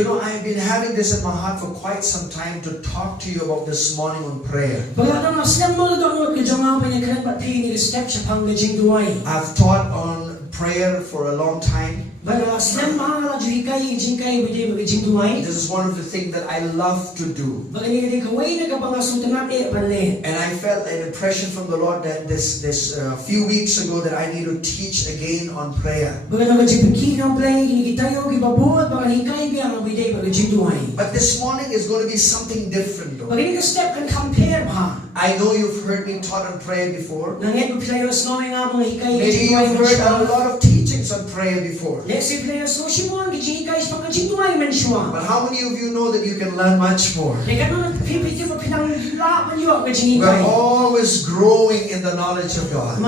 You know, I've been having this in my heart for quite some time to talk to you about this morning on prayer. I've taught on prayer for a long time. This is one of the things that I love to do. And I felt an impression from the Lord that this few weeks ago that I need to teach again on prayer. But this morning is going to be something different though. I know you've heard me taught on prayer before. Maybe you've heard a lot of teachings on prayer before. But how many of you know that you can learn much more? We're always growing in the knowledge of God.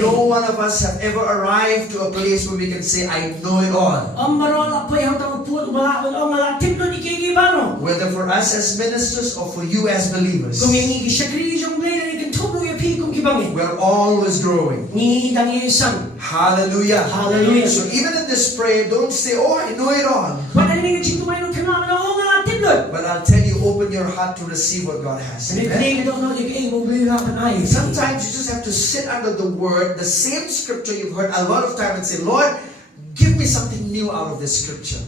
No one of us have ever arrived to a place where we can say, I know it all. Whether for us as ministers or for you as believers, we're always growing. Hallelujah. Hallelujah. So even in this prayer, don't say, oh, I know it all. But I'll tell you, open your heart to receive what God has. Amen? Sometimes you just have to sit under the word, the same scripture you've heard a lot of times, and say, Lord, give me something new out of this scripture.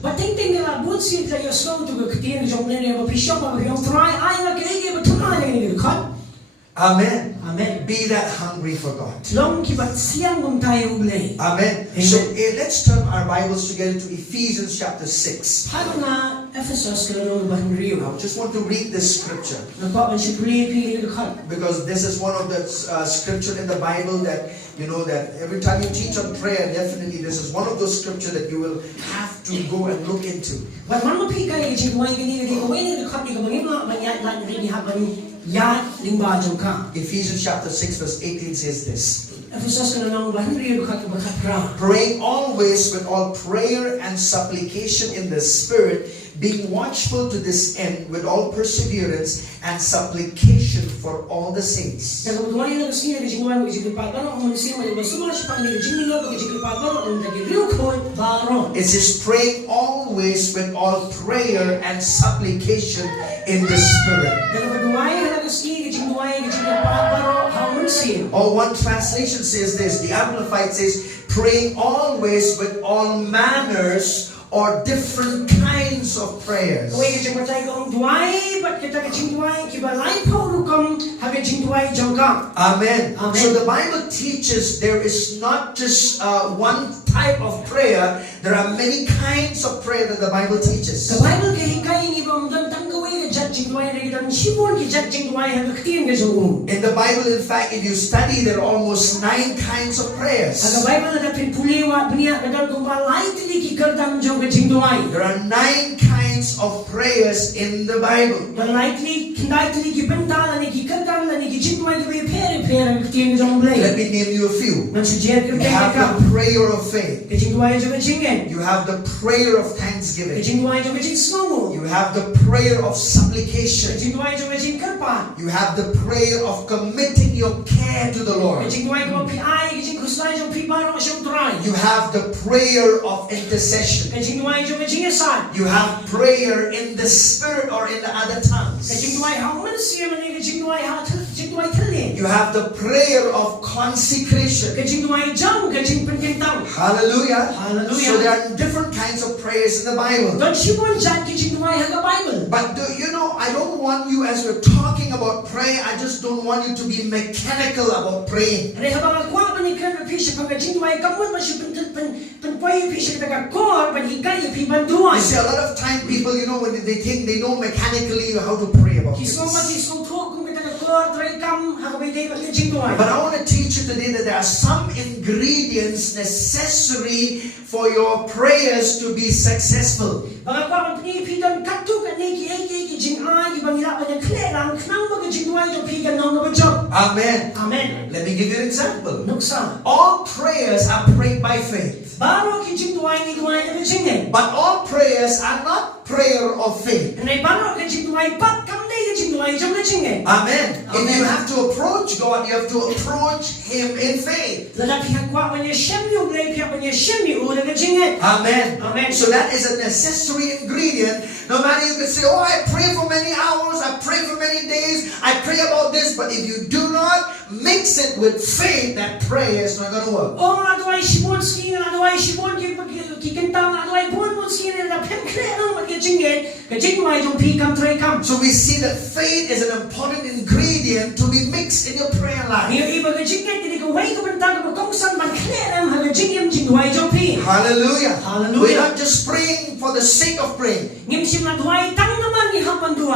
Amen. Amen. Be that hungry for God. Amen. So let's turn our Bibles together to Ephesians chapter 6. I just want to read this scripture. Because this is one of the scripture in the Bible that, you know, that every time you teach on prayer, definitely this is one of those scriptures that you will have to go and look into. Ephesians chapter 6 verse 18 says this. Praying always with all prayer and supplication in the Spirit, being watchful to this end with all perseverance and supplication for all the saints. It says praying always with all prayer and supplication in the Spirit. Or one translation says this, the Amplified says, praying always with all manners or different kinds of prayers. Amen. Amen. So the Bible teaches there is not just one type of prayer. There are many kinds of prayer that the Bible teaches. In the Bible, in fact, if you study, there are almost 9 kinds of prayers. There are 9 kinds of prayers in the Bible. Let me name you a few. You have the prayer of faith. You have the prayer of thanksgiving. You have the prayer of supplication. You have the prayer of committing your care to the Lord. You have the prayer of intercession. You have prayer in the Spirit or in the other tongues. You have the prayer of consecration. Hallelujah. So there are different kinds of prayers in the Bible. But you know, I don't want you, as we're talking about prayer, I just don't want you to be mechanical about praying. You see, a lot of time people, you know, when they think they know mechanically how to pray about this. But I want to teach you today that there are some ingredients necessary for your prayers to be successful. Amen. Amen. Let me give you an example. All prayers are prayed by faith. But all prayers are not prayer of faith. Amen. If you have to approach God, you have to approach Him in faith. Amen. Amen. So that is a necessary ingredient. No matter you can say, oh, I pray for many hours, I pray for many days, I pray about this, but if you do not mix it with faith, that prayer is not going to work. So we see that faith is an important ingredient to be mixed in your prayer life. Hallelujah. Hallelujah. We're not just praying for the sake of praying,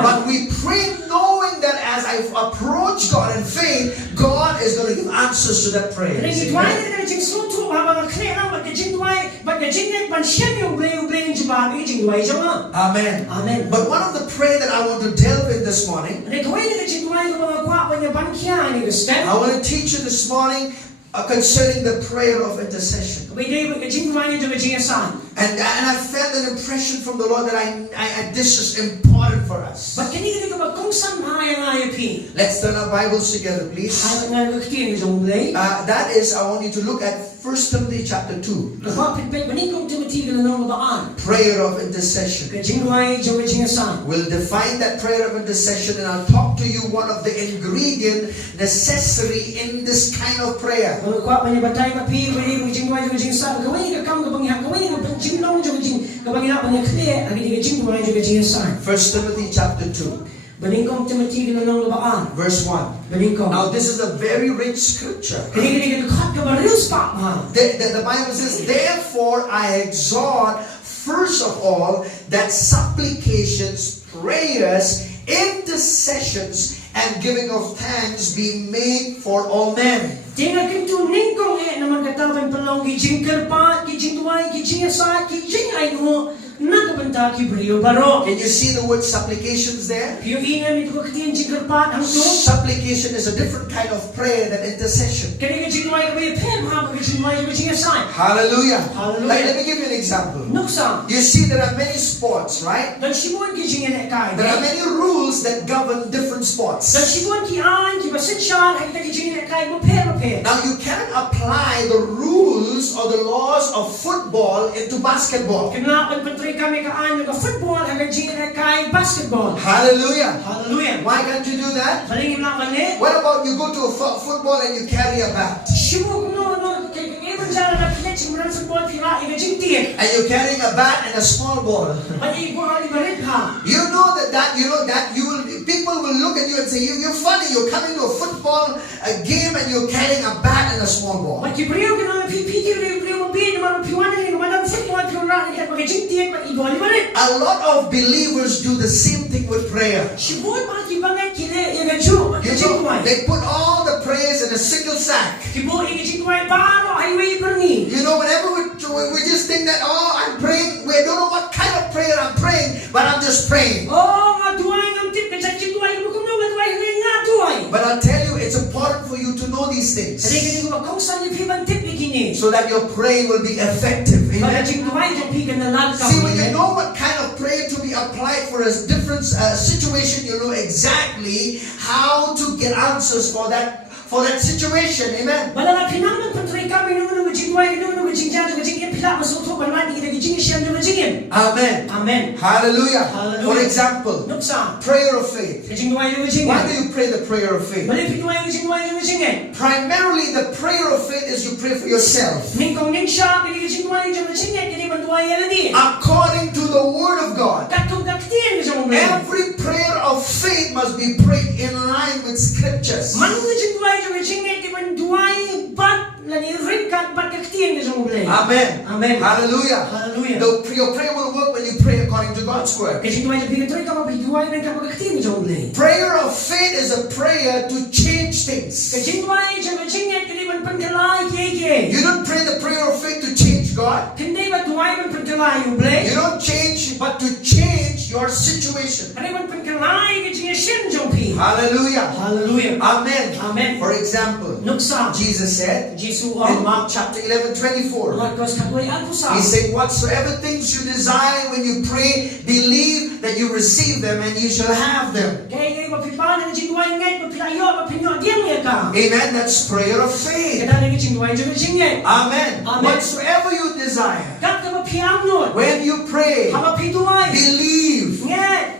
but we pray knowing that as I approach God in faith, God is going to give answers to that prayer. Amen. Amen. But one of the prayer that I want to delve in this morning, I want to teach you this morning concerning the prayer of intercession. And I felt an impression from the Lord that this is important for us. Let's turn our Bibles together, please. That is, I want you to look at 1 Timothy chapter 2. Prayer of intercession. We'll define that prayer of intercession, and I'll talk to you one of the ingredient necessary in this kind of prayer. 1 Timothy chapter 2. Verse 1. Now this is a very rich scripture. The Bible says, therefore I exhort first of all that supplications, prayers, intercessions, and giving of thanks be made for all men. Can you see the word supplications there? Supplication is a different kind of prayer than intercession. Hallelujah. Like, let me give you an example. You see there are many sports, right? There are many rules that govern different sports. Now you cannot apply the rules or the laws of football into basketball. Hallelujah. Hallelujah. Why can't you do that? What about you go to a football and you carry a bat? And you're carrying a bat and a small ball. People will look at you and say, you're funny, you're coming to a football game and you're carrying a bat and a small ball. A lot of believers do the same thing with prayer. They put all the prayers in a single sack. Whenever we just think that, oh, I'm praying, we don't know what kind of prayer I'm praying, but I'm just praying. But I'll tell you, it's important for you to know these things so that your praying will be effective. Amen. See, when you know what kind of prayer to be applied for a different situation, you know exactly how to get answers for that situation. Amen. Amen. Amen. Hallelujah. Hallelujah. For example, prayer of faith. Why do you pray the prayer of faith? Primarily, the prayer of faith is you pray for yourself. According to the Word of God. Every prayer of faith must be prayed in line with Scriptures. Amen. Amen. Hallelujah. Hallelujah. Your prayer will work when you pray according to God's Word. Prayer of faith is a prayer to change things. You don't pray the prayer of faith to change God. You don't change, but to change your situation. Hallelujah. Hallelujah. Amen. Amen. For example, Jesus said in Mark chapter 11:24, He said, whatsoever things you desire when you pray, believe that you receive them and you shall have them. Amen. That's prayer of faith. Amen. Whatsoever you desire, when you pray, believe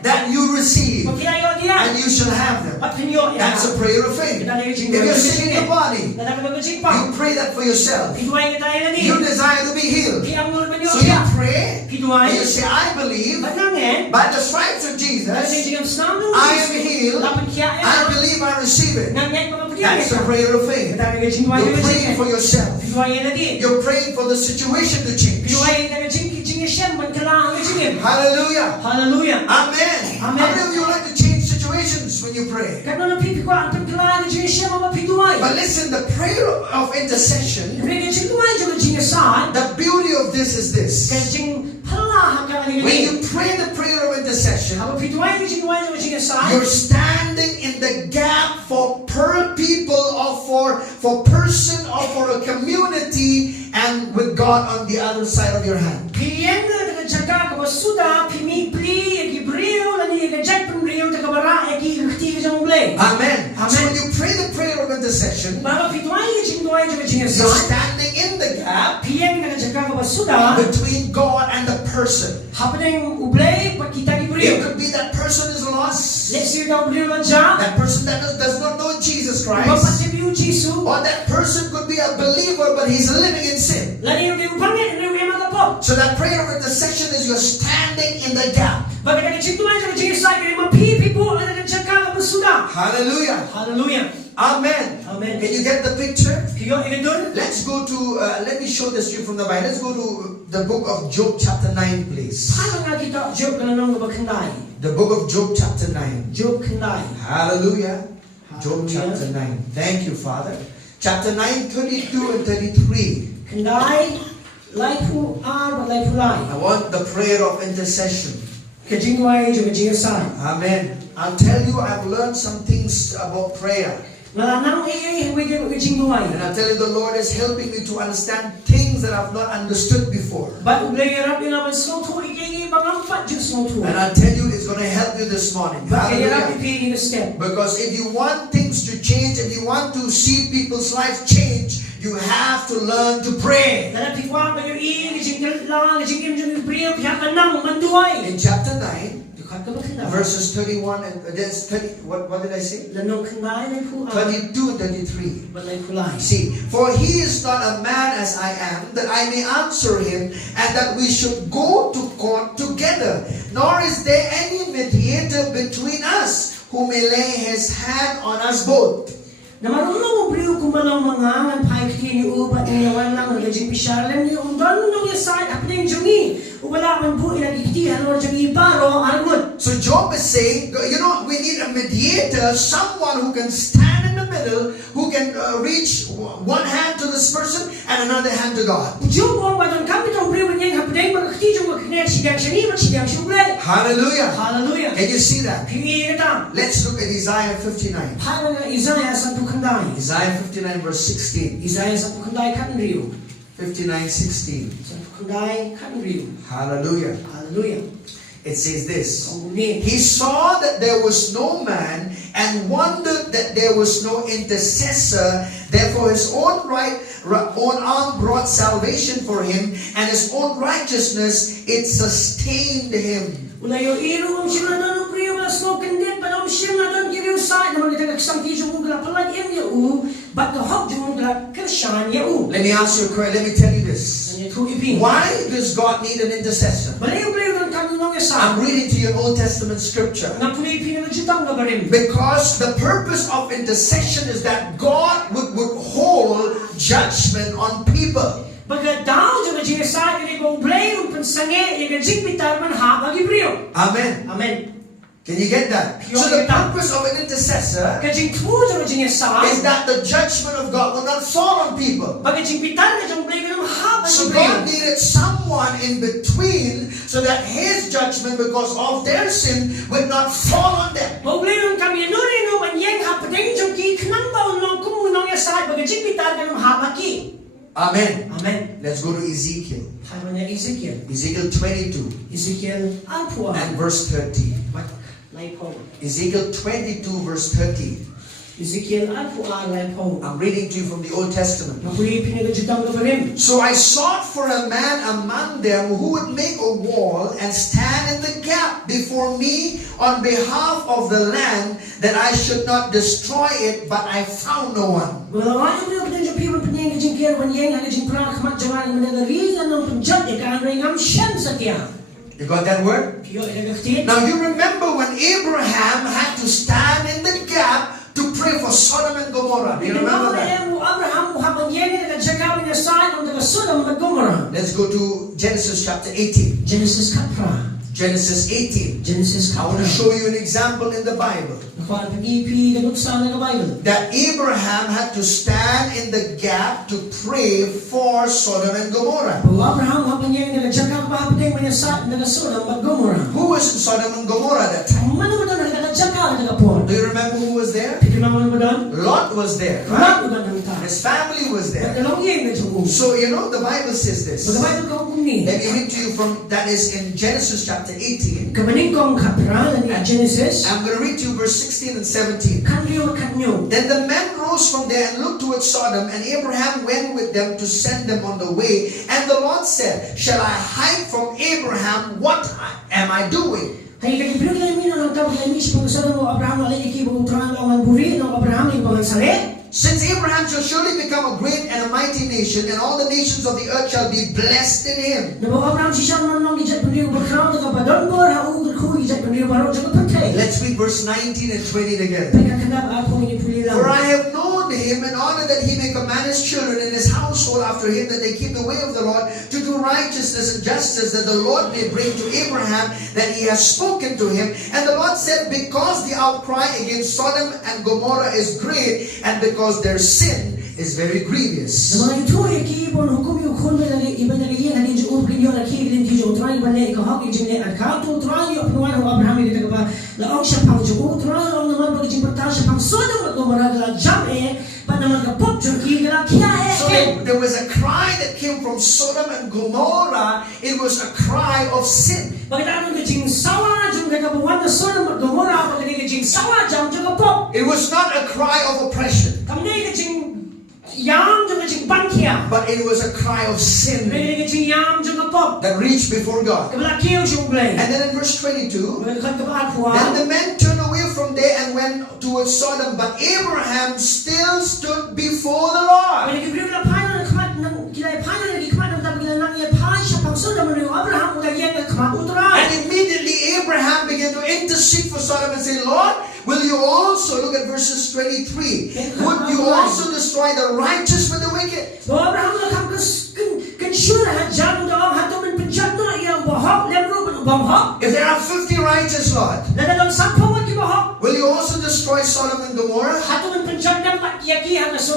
that you receive and you shall have them. That's a prayer of faith. If you're sick in your body, you pray that for yourself. You desire to be healed. So you pray and you say, I believe by the stripes of Jesus, I am healed. I believe I receive it. That's a prayer of faith. You're praying for yourself. You're praying for the situation to change. Hallelujah. Hallelujah. Amen. How many of you like to change situations when you pray? But listen, the prayer of intercession, the beauty of this is this. When you pray the prayer of intercession, you're standing in the gap for people or for person or for a community, and with God on the other side of your hand. Amen. So when you pray the prayer of intercession, you're standing in the gap between God and the person. It could be that person is lost. That person that does not know Jesus Christ. Or that person could be a believer but he's living in sin. So that prayer of intercession is you're standing in the gap. Hallelujah. Hallelujah. Amen. Amen. Can you get the picture? Let's go to, let me show this to you from the Bible. Let's go to the book of Job chapter 9, please. The book of Job chapter 9. Hallelujah. Job chapter 9. Thank you, Father. Chapter 9, 32 and 33. I want the prayer of intercession. Amen. I'll tell you, I've learned some things about prayer. And I'll tell you, the Lord is helping me to understand things that I've not understood before. And I'll tell you, it's going to help you this morning. Hallelujah. Because if you want things to change, if you want to see people's lives change, you have to learn to pray. In chapter 9, verses 31 and there's 30. What did I say? 32 and 33. See, for he is not a man as I am, that I may answer him, and that we should go to court together. Nor is there any mediator between us who may lay his hand on us both. So Job is saying, we need a mediator, someone who can stand in the middle, who can reach one hand to this person and another hand to God. Hallelujah. Hallelujah. Can you see that? Let's look at Isaiah 59. Isaiah 59 verse 16. 59:16. Hallelujah. Hallelujah. It says this. He saw that there was no man and wondered that there was no intercessor. Therefore his own arm brought salvation for him, and his own righteousness, it sustained him. Let me ask you a question. Let me tell you this. Why does God need an intercessor? I'm reading to you Old Testament scripture. Because the purpose of intercession is that God would hold judgment on people. Amen. Amen. Can you get that? So the purpose of an intercessor is that the judgment of God will not fall on people. So God needed someone in between so that His judgment because of their sin would not fall on them. Amen. Amen. Let's go to Ezekiel. Ezekiel 22 and verse 30. Ezekiel 22 verse 30. I'm reading to you from the Old Testament. So I sought for a man among them who would make a wall and stand in the gap before me on behalf of the land, that I should not destroy it, but I found no one. You got that word? Now you remember when Abraham had to stand in the gap to pray for Sodom and Gomorrah. Do you remember that? Let's go to Genesis chapter 18. Genesis 18. I want to show you an example in the Bible that Abraham had to stand in the gap to pray for Sodom and Gomorrah. Who was in Sodom and Gomorrah that time? Do you remember who was there? Lot was there, right? His family was there. So you know the Bible says this. Let me read to you from, that is in Genesis chapter 18. I'm going to read to you verse 16 and 17. Then the men rose from there and looked towards Sodom, and Abraham went with them to send them on the way. And the Lord said, shall I hide from Abraham what am I doing? Since Abraham shall surely become a great and a mighty nation, and all the nations of the earth shall be blessed in him. Let's read verse 19 and 20 together. For I have known him in order that he may command his children and his household after him, that they keep the way of the Lord, to do righteousness and justice, that the Lord may bring to Abraham that he has spoken to him. And the Lord said, because the outcry against Sodom and Gomorrah is great, and because their sin is very grievous. So there was a cry that came from Sodom and Gomorrah. It was a cry of sin. It was not a cry of oppression, but it was a cry of sin that reached before God. And then in verse 22, then the men turned away from there and went towards Sodom, but Abraham still stood before the Lord. And immediately Abraham began to intercede for Sodom and say, Lord, will you also, look at verses 23, would you also destroy the righteous with the wicked? If there are 50 righteous, Lord, will you also destroy Sodom and Gomorrah?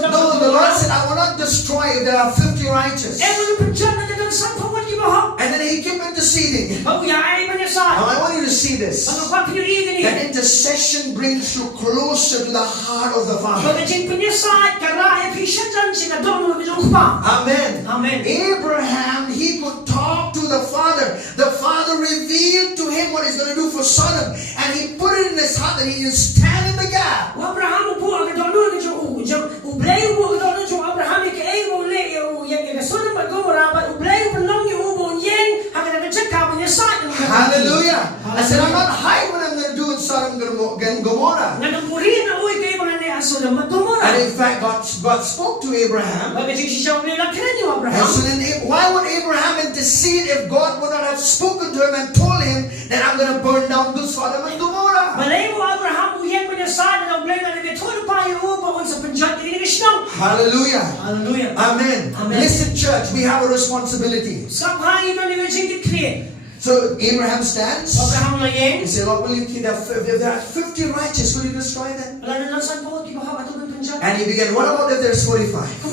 No, the Lord said, I will not destroy if there are 50 righteous. And then he kept interceding. Now I want you to see this. That intercession brings you closer to the heart of the Father. Amen. Amen. Abraham, he could talk to the Father. The Father revealed to him what he's going to do for Sodom, and he put it in his heart that he will stand in the gap. Hallelujah. I said, I'm not hiding what I'm going to do in Sodom and Gomorrah. And in fact, God spoke to Abraham. And so then, why would Abraham intercede if God would not have spoken to him and told him that I'm going to burn down the Sodom and Gomorrah? Hallelujah. Hallelujah. Amen. Amen. Listen, church, we have a responsibility. So Abraham stands. Abraham He said, Lord, will you keep that? If there are 50 righteous, will you destroy them? And he began, what about if there's 45?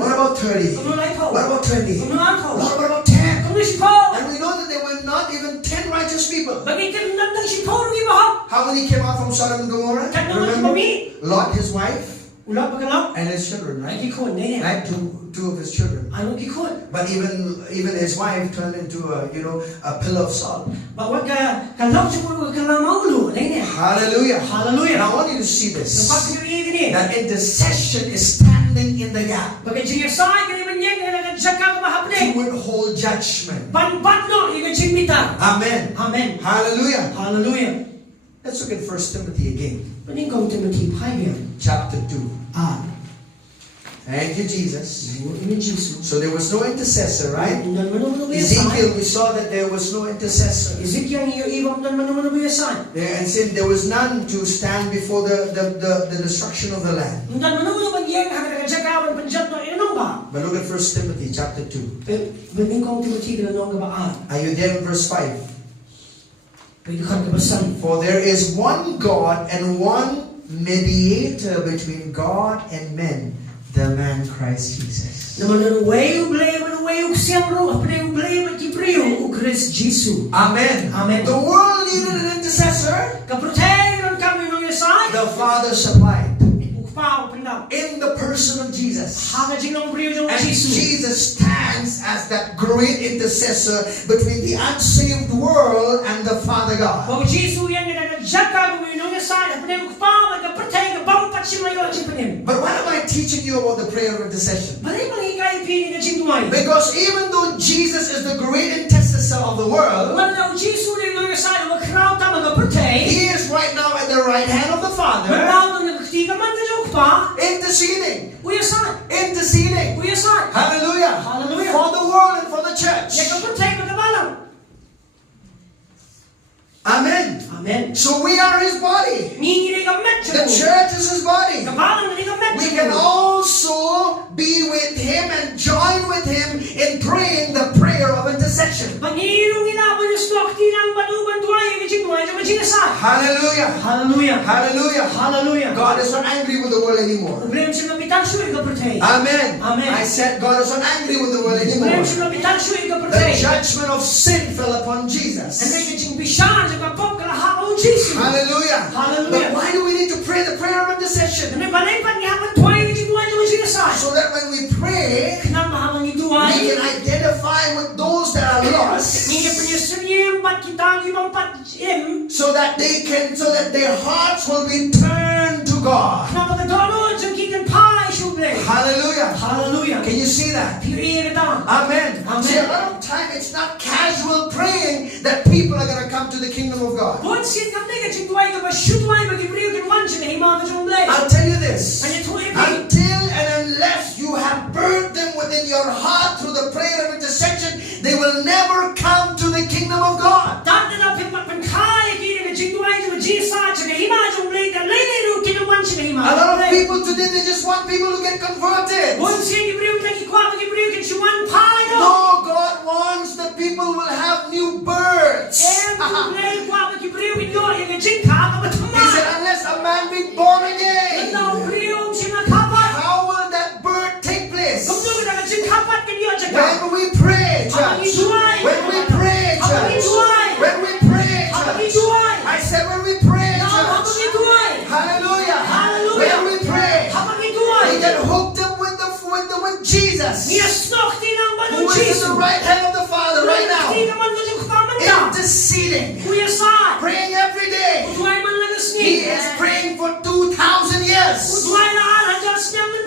What about 30? What about 20? Lord, what about 10? And we know that there were not even 10 righteous people. How many came out from Sodom and Gomorrah? Remember? Lot, his wife, and his children, right? Right? Two of his children. But even his wife turned into a pillar of salt. Hallelujah. Hallelujah. And I want you to see this. That intercession is standing in the gap to withhold judgment. Amen. Amen. Hallelujah. Hallelujah. Let's look at 1 Timothy again. 1 Timothy 5 chapter 2. Thank you, Jesus. So there was no intercessor, right? Ezekiel, we saw that there was no intercessor. And since there was none to stand before the destruction of the land. But look at 1 Timothy chapter 2. Are you there in verse 5? For there is one God and one mediator between God and men, the man Christ Jesus. Amen. Amen. The world needed an intercessor. The Father supplied in the person of Jesus. And Jesus stands as that great intercessor between the unsaved world and the Father God. But why am I teaching you about the prayer of intercession? Because even though Jesus is the great intercessor of the world, He is right now at the right hand of the Father, interceding. Interceding. Hallelujah. Hallelujah. For the world and for the church. Amen. Amen. So we are His body. The church is His body. We can also be with Him and join with Him in praying the prayer of intercession. Hallelujah. Hallelujah. Hallelujah. Hallelujah. God is not angry with the world anymore. Amen. Amen. I said God is not angry with the world anymore. The judgment of sin fell upon Jesus. Hallelujah. Hallelujah. But why do we need to pray the prayer of intercession? So that when we pray, we can identify with those that are lost, so that their hearts will be turned to God. Hallelujah. Hallelujah. Can you see that? Amen. See, a lot of time it's not casual praying that people are going to come to the kingdom of God. I'll tell you this. Until and unless you have burned them within your heart through the prayer of intercession, they will never come to the kingdom of God. A lot of people today, they just want people to get converted. No, God wants that people will have new births. He said, unless a man be born again, how will that birth take place? When we pray, church. When we pray, church. When we pray, church. I said when we pray, church. Hallelujah. When we pray, we get hooked up with Jesus, who is in the right hand of the Father right now, interceding, praying every day. He is praying for 2,000 years,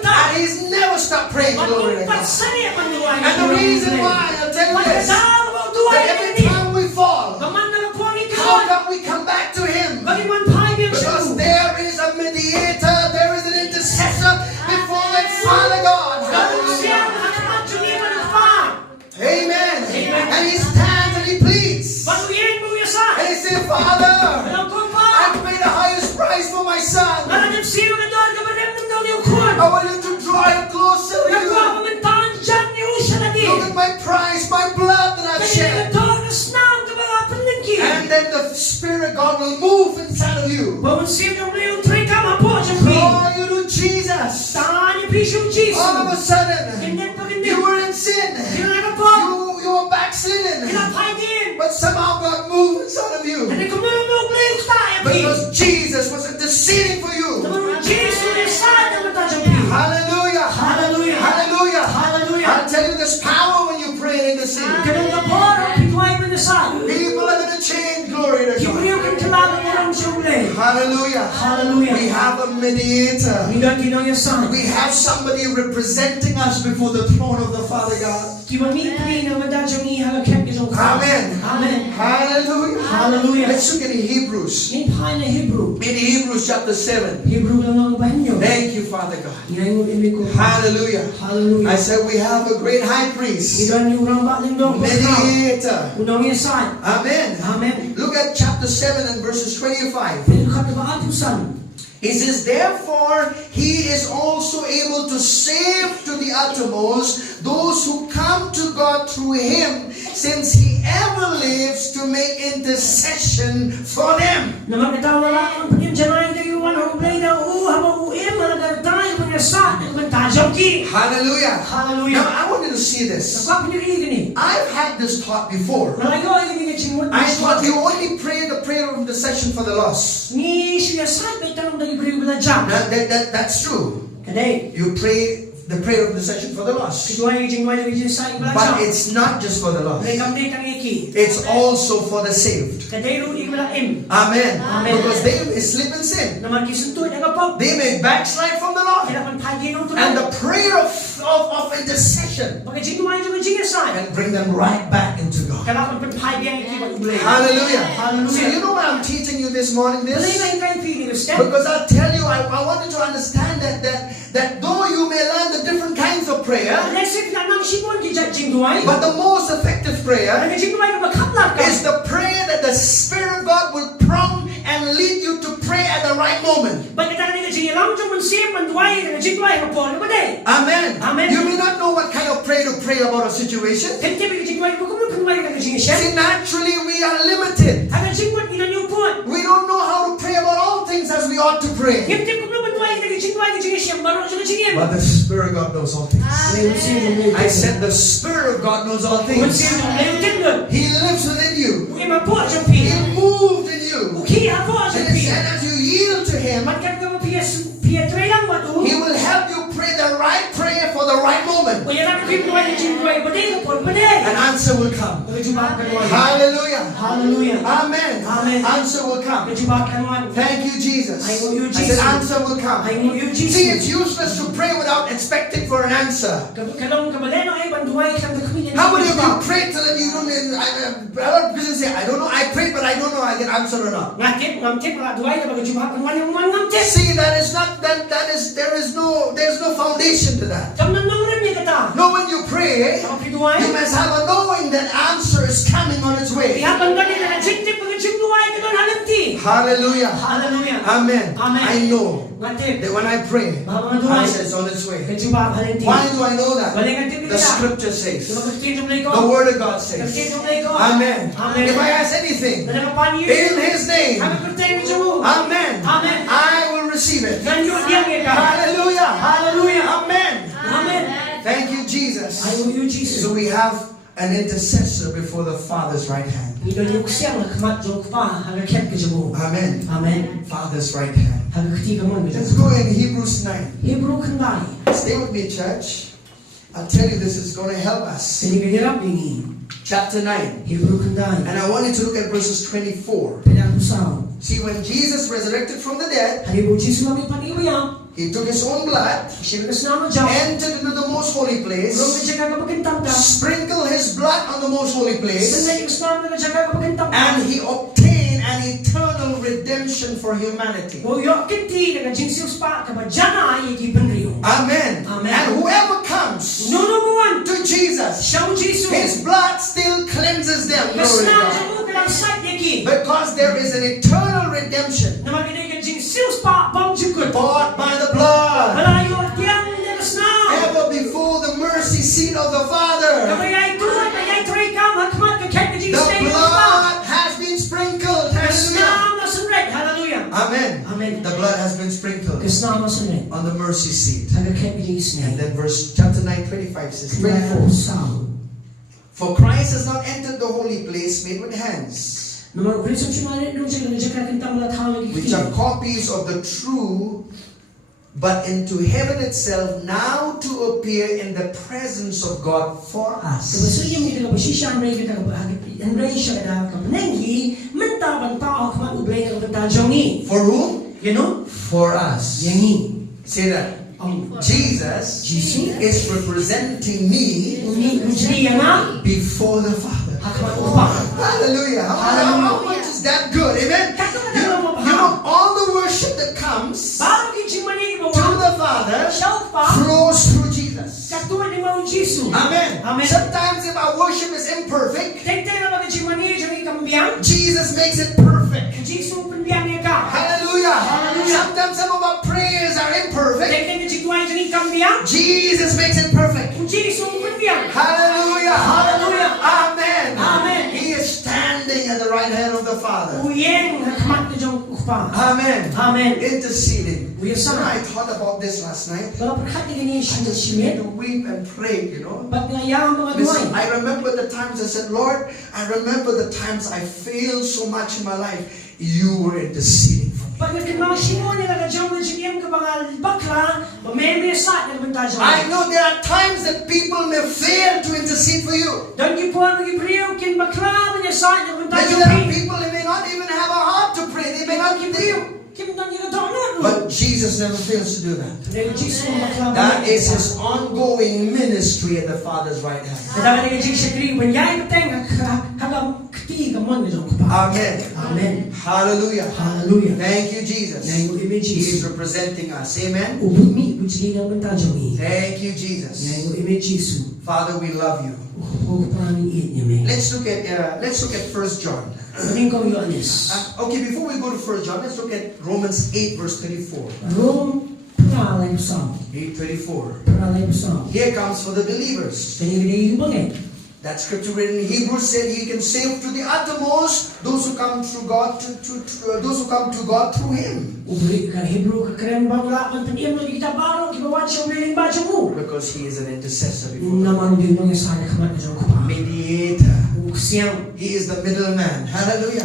and He's never stopped praying. Glory to God. And the reason why, I'll tell you this, that every time we fall, how come we come back to Him? Because there is a mediator, there is an intercessor before the Father God. Amen. And He stands and He pleads. And He says, Father, I paid the highest price for my son. I want you to draw Him closer to you. Look at my price, my blood that I've shed. Spirit of God will move inside of you. Draw you to Jesus. All of a sudden, you were in sin. You were backslidden. But somehow God moved inside of you. Because Jesus was interceding for you. Hallelujah. Hallelujah. Hallelujah. Hallelujah. I'll tell you, there's power when you pray in the sea. People are going to change. Glory to God. Hallelujah. Hallelujah. We have a mediator. We have somebody representing us before the throne of the Father God. Amen. Amen. Hallelujah. Hallelujah. Let's look at Hebrews. In Hebrews chapter 7. Thank you, Father God. Hallelujah. Hallelujah. I said we have a great high priest. Mediator. Amen. Amen. Look at chapter 7 and verses 25. It says, therefore, he is also able to save to the uttermost those who come to God through him, since he ever lives to make intercession for them. Hallelujah. Hallelujah. Now I want you to see this. I've had this thought before. I thought you only pray the prayer of intercession for the lost. That's true. You pray the prayer of intercession for the lost. But it's not just for the lost. It's also for the saved. Amen. Because they may slip and sin. They may backslide from the Lord. And the prayer of intercession can bring them right back into God. Hallelujah. So you know why I'm teaching you this morning this? Because I'll tell you, I want you to understand that though you may learn the different kinds of prayer, but the most effective prayer is the prayer that the Spirit of God will prompt and lead you to pray at the right moment. Amen. Amen. You may not know what kind of prayer to pray about a situation. See, naturally we are limited. We don't know how to pray about all things as we ought to pray. But the Spirit of God knows all things. I said the Spirit of God knows all things. He lives within you. He moved in you. And as you yield to Him, He will help you pray the right prayer for the right moment. An answer will come. Hallelujah. Hallelujah. Amen. Amen. Answer will come. Thank you, Jesus. I said answer will come. See, it's useless to pray without expecting for an answer. How many of you prayed so that you don't? I don't know. I prayed, but I don't know I get answered or not. See, there's no foundation to that. No, when you pray, you must have a knowing that answer is coming on its way. Hallelujah. Hallelujah. Amen. I know that when I pray, answer is on its way. Why do I know that? The Scripture says. The Word of God says. Amen. If I ask anything in His name, amen, I will receive it. Hallelujah. Hallelujah. Amen. Amen. Thank you, Jesus. So we have an intercessor before the Father's right hand. Amen. Amen. Father's right hand. Let's go in Hebrews 9. Stay with me, church. I'll tell you, this is going to help us. Chapter 9. And I want you to look at verses 24. See, when Jesus resurrected from the dead, He took His own blood, entered into the most holy place, sprinkled His blood on the most holy place, and He obtained an eternal redemption for humanity. Amen. And whoever comes to Jesus, His blood still cleanses them. Glory to God. Because there is an eternal redemption bought by the blood. Ever before the mercy seat of the Father, the blood has been sprinkled. Hallelujah. Amen. The blood has been sprinkled on the mercy seat. And then chapter 9, 25 says, 24. For Christ has not entered the holy place made with hands, which are copies of the true, but into heaven itself, now to appear in the presence of God for us. For whom? For us. Say that. Jesus is representing me before the Father. Hallelujah. How much is that good? Amen. You know, all the worship that comes to the Father flows through Jesus. Amen. Sometimes if our worship is imperfect, Jesus makes it perfect. Hallelujah. Sometimes some of our prayers are imperfect. Jesus makes it perfect. Hallelujah. Amen. He is standing at the right hand of the Father. Amen. Interceding. I thought about this last night. I just began to weep and pray, Listen, I remember the times I said, Lord, I remember the times I failed so much in my life. You were interceding for me. I know there are times that people may fail to intercede for you. Maybe there are people who may not even have a heart to pray. They may not give you. But Jesus never fails to do that. That is His ongoing ministry at the Father's right hand. Amen. Hallelujah. Thank you, Jesus. He is representing us. Amen. Thank you, Jesus. Father, we love you. Let's look at 1 John. Okay, before we go to 1 John, let's look at Romans 8 verse 34. 8:34. Here comes for the believers. That scripture written in Hebrews said He can save to the uttermost those who come through God those who come to God through Him. Because He is an intercessor before God. Mediator. He is the middleman. Hallelujah.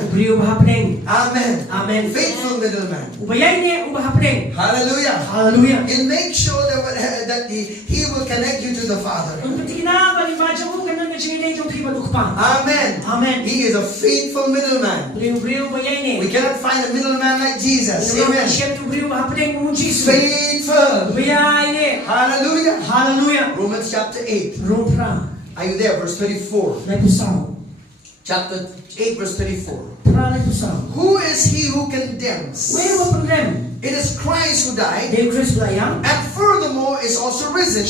Amen. Faithful middleman. Hallelujah. He'll make sure that He will connect you to the Father. Amen. He is a faithful middleman. We cannot find a middleman like Jesus. Amen. Faithful. Hallelujah. Romans chapter 8. Are you there? Verse 34. Chapter 8 verse 34. Who is he who condemns? It is Christ who died, and furthermore is also risen,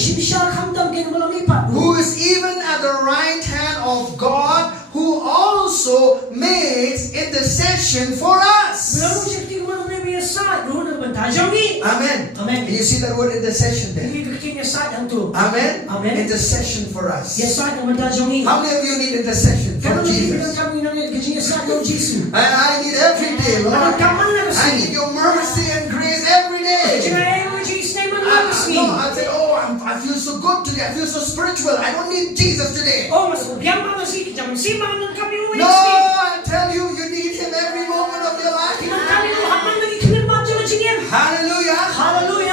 who is even at the right hand of God, who also makes intercession for us. Amen. And you see that word intercession there? Amen. Intercession for us. How many of you need intercession from Jesus? I need every day, Lord. I need your mercy and grace every day. I say, I feel so good today. I feel so spiritual. I don't need Jesus today. No, I tell you, you need Him every moment of your life. Hallelujah.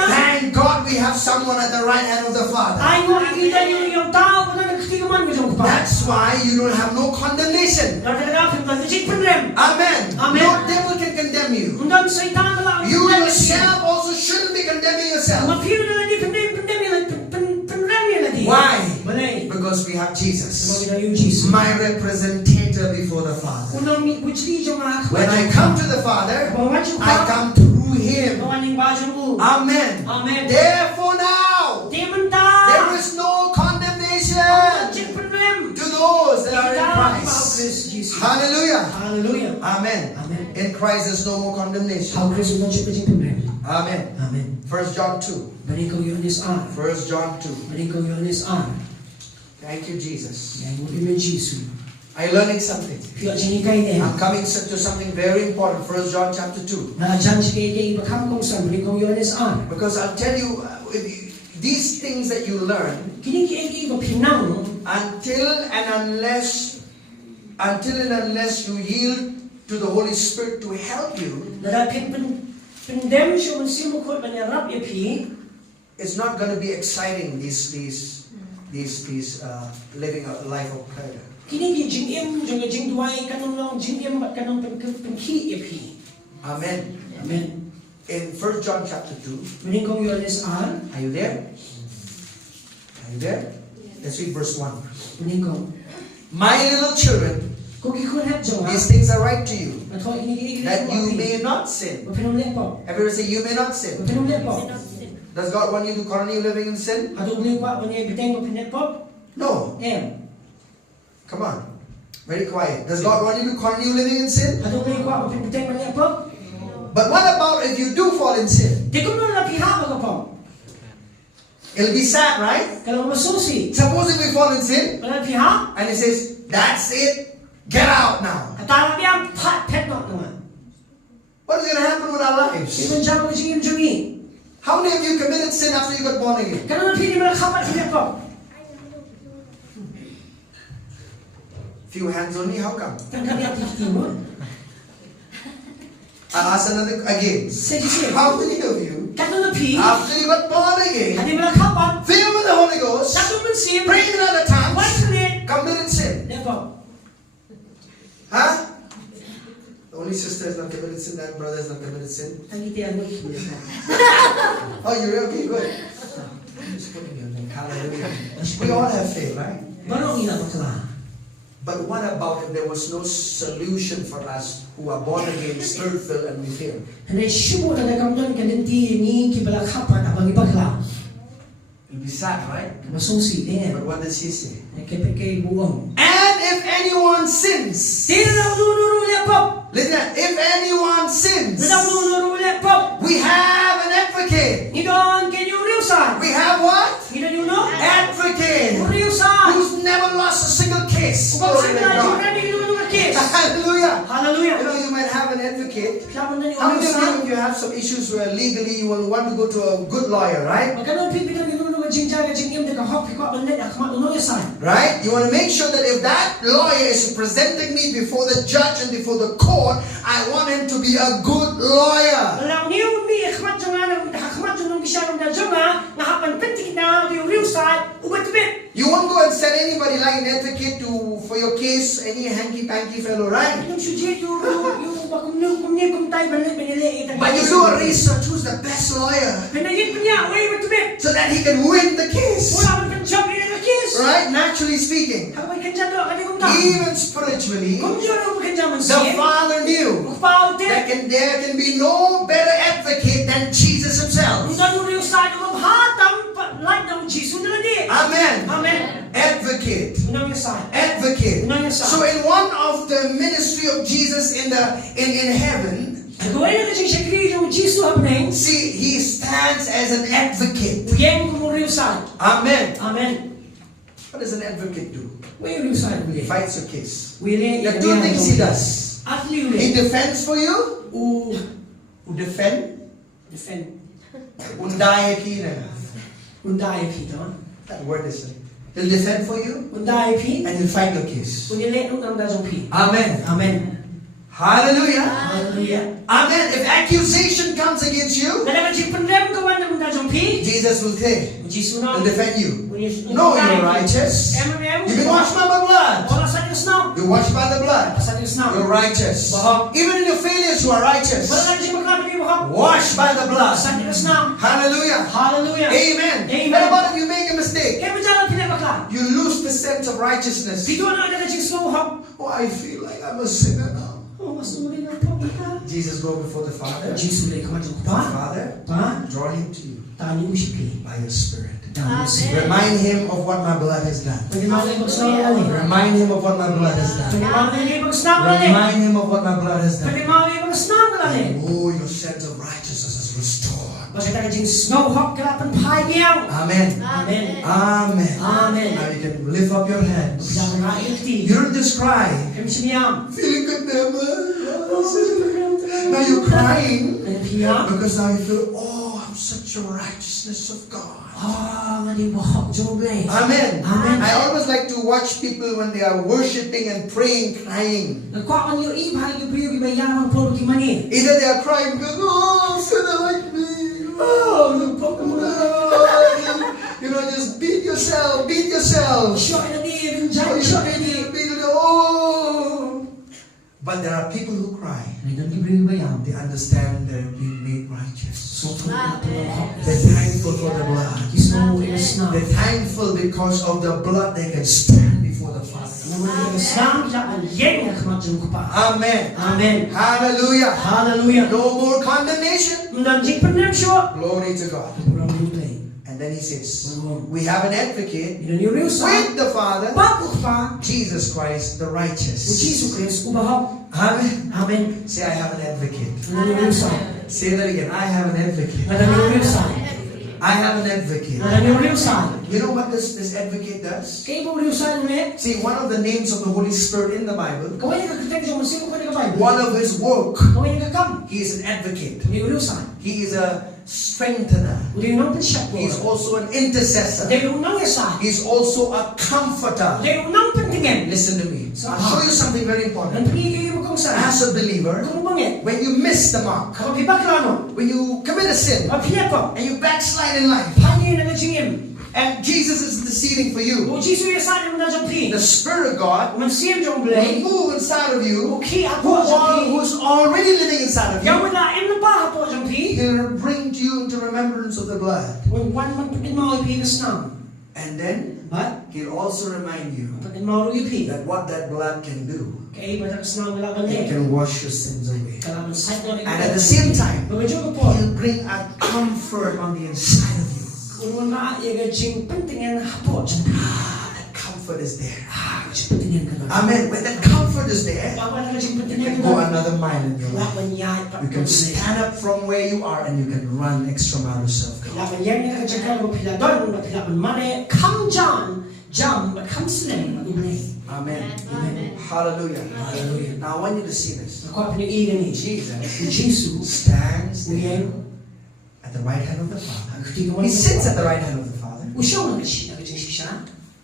Thank God we have someone at the right hand of the Father. That's why you don't have no condemnation. Amen. No devil can condemn you. You yourself also shouldn't be condemning yourself. Why? Because we have Jesus, my representative before the Father. When I come to the Father, I come through Him. Amen. Therefore now, there is no condemnation to those that are in Christ. Hallelujah. Amen. In Christ there's no more condemnation. Amen. 1 John 2. 1 John 2. Thank you, Jesus. I'm learning something. I'm coming to something very important. 1 John chapter 2. Because I'll tell you, these things that you learn, until and unless you yield to the Holy Spirit to help you, it's not going to be exciting. These living a life of prayer. Amen. Amen. In 1 John chapter 2. Are you there? Are you there? Let's read verse 1. My little children, these things are right to you, that you may not sin. Everyone say, you may not sin. Does God want you to continue living in sin? No. Come on. Very quiet. Does God want you to continue living in sin? But what about if you do fall in sin? It'll be sad, right? Supposing we fall in sin, and it says, that's it, get out now. What is going to happen with our lives? How many of you committed sin after you got born again? Few hands only, how come? I'll ask another again. How many of you, after you got born again, filled with the Holy Ghost, praying in other tongues, committed sin? Huh? The only sister has not committed sin, and brother has not committed sin. Oh, you're okay, good. I'm just putting your name. Hallelujah. We all have faith, right? But what about if there was no solution for us who are born again, spirit-filled, and we fail? It'll be sad, right? But what does he say? And if anyone sins, listen, if anyone sins, we have an advocate. We have what? Advocate. Who's never lost a single case. Glory to God. Hallelujah. Hallelujah. You know, you might have an advocate. How many of you, if you have some issues where legally you will want to go to a good lawyer, right? Right? You want to make sure that if that lawyer is presenting me before the judge and before the court, I want him to be a good lawyer. You won't go and send anybody like an advocate for your case, any hanky-panky fellow, right? But you do a research who's the best lawyer, so that he can win the case. Right? Naturally speaking. Even spiritually, the Father knew that there can be no better advocate than Jesus himself. Amen. Amen. Advocate. Advocate. So in one of the ministry of Jesus in heaven, see, he stands as an advocate. Amen. Amen. What does an advocate do? He fights your case. There are two things he does. He defends for you. Defend. That word is it. He'll defend for you. And he'll fight your case. Amen. Amen. Hallelujah. Hallelujah. Amen. If accusation comes against you, Jesus will say, will defend you. No, you're righteous. You've been washed by my blood. You're washed by the blood. You're righteous. Even in your failures, you are righteous. Washed by the blood. Hallelujah. Hallelujah. Amen. What about if you make a mistake? You lose the sense of righteousness. Oh, I feel like I'm a sinner now. Jesus go before the Father. Father, draw him to you by your Spirit. Amen. Remind him of what my blood has done. Remind him of what my blood has done. Remind him of what my blood has done. Oh, your sense of righteousness is restored. Amen. Amen. Amen. Amen. Now you can lift up your hands. You don't just cry. Feeling condemned. Now you're crying because now you feel, oh, I'm such a righteousness of God. Amen. Amen. I always like to watch people when they are worshiping and praying, crying. Either they are crying because, oh, sinner like me. Oh, you know, just beat yourself. Oh. But there are people who cry. They understand they're being made righteous. They're thankful for the blood. They're thankful because of the blood they can stand before the Father. Amen. Amen. Hallelujah. Hallelujah. No more condemnation. Glory to God. And then he says, we have an advocate with the Father, Jesus Christ, the righteous. Amen. Amen. Say, I have an advocate. Say that again. I have an advocate. I have an advocate. You know what this advocate does? See, one of the names of the Holy Spirit in the Bible, one of his work, he is an advocate. He is a strengthener. He is also an intercessor. He is also a comforter. Listen to me. I'll show you something very important. As a believer, when you miss the mark, when you commit a sin, and you backslide in life, and Jesus is interceding for you, the Spirit of God will move inside of you, who's already living inside of you. He'll bring you into remembrance of the blood. And then he'll also remind you that what that blood can do. It can wash your sins away. And at the same time, he'll bring a comfort on the inside of you. That comfort is there. Amen. When that comfort is there, you can go another mile in your life. You can stand up from where you are and you can run extra mile yourself. Amen. Amen. Hallelujah. Hallelujah. Now I want you to see this. Jesus stands there at the right hand of the Father. He sits at the right hand of the Father.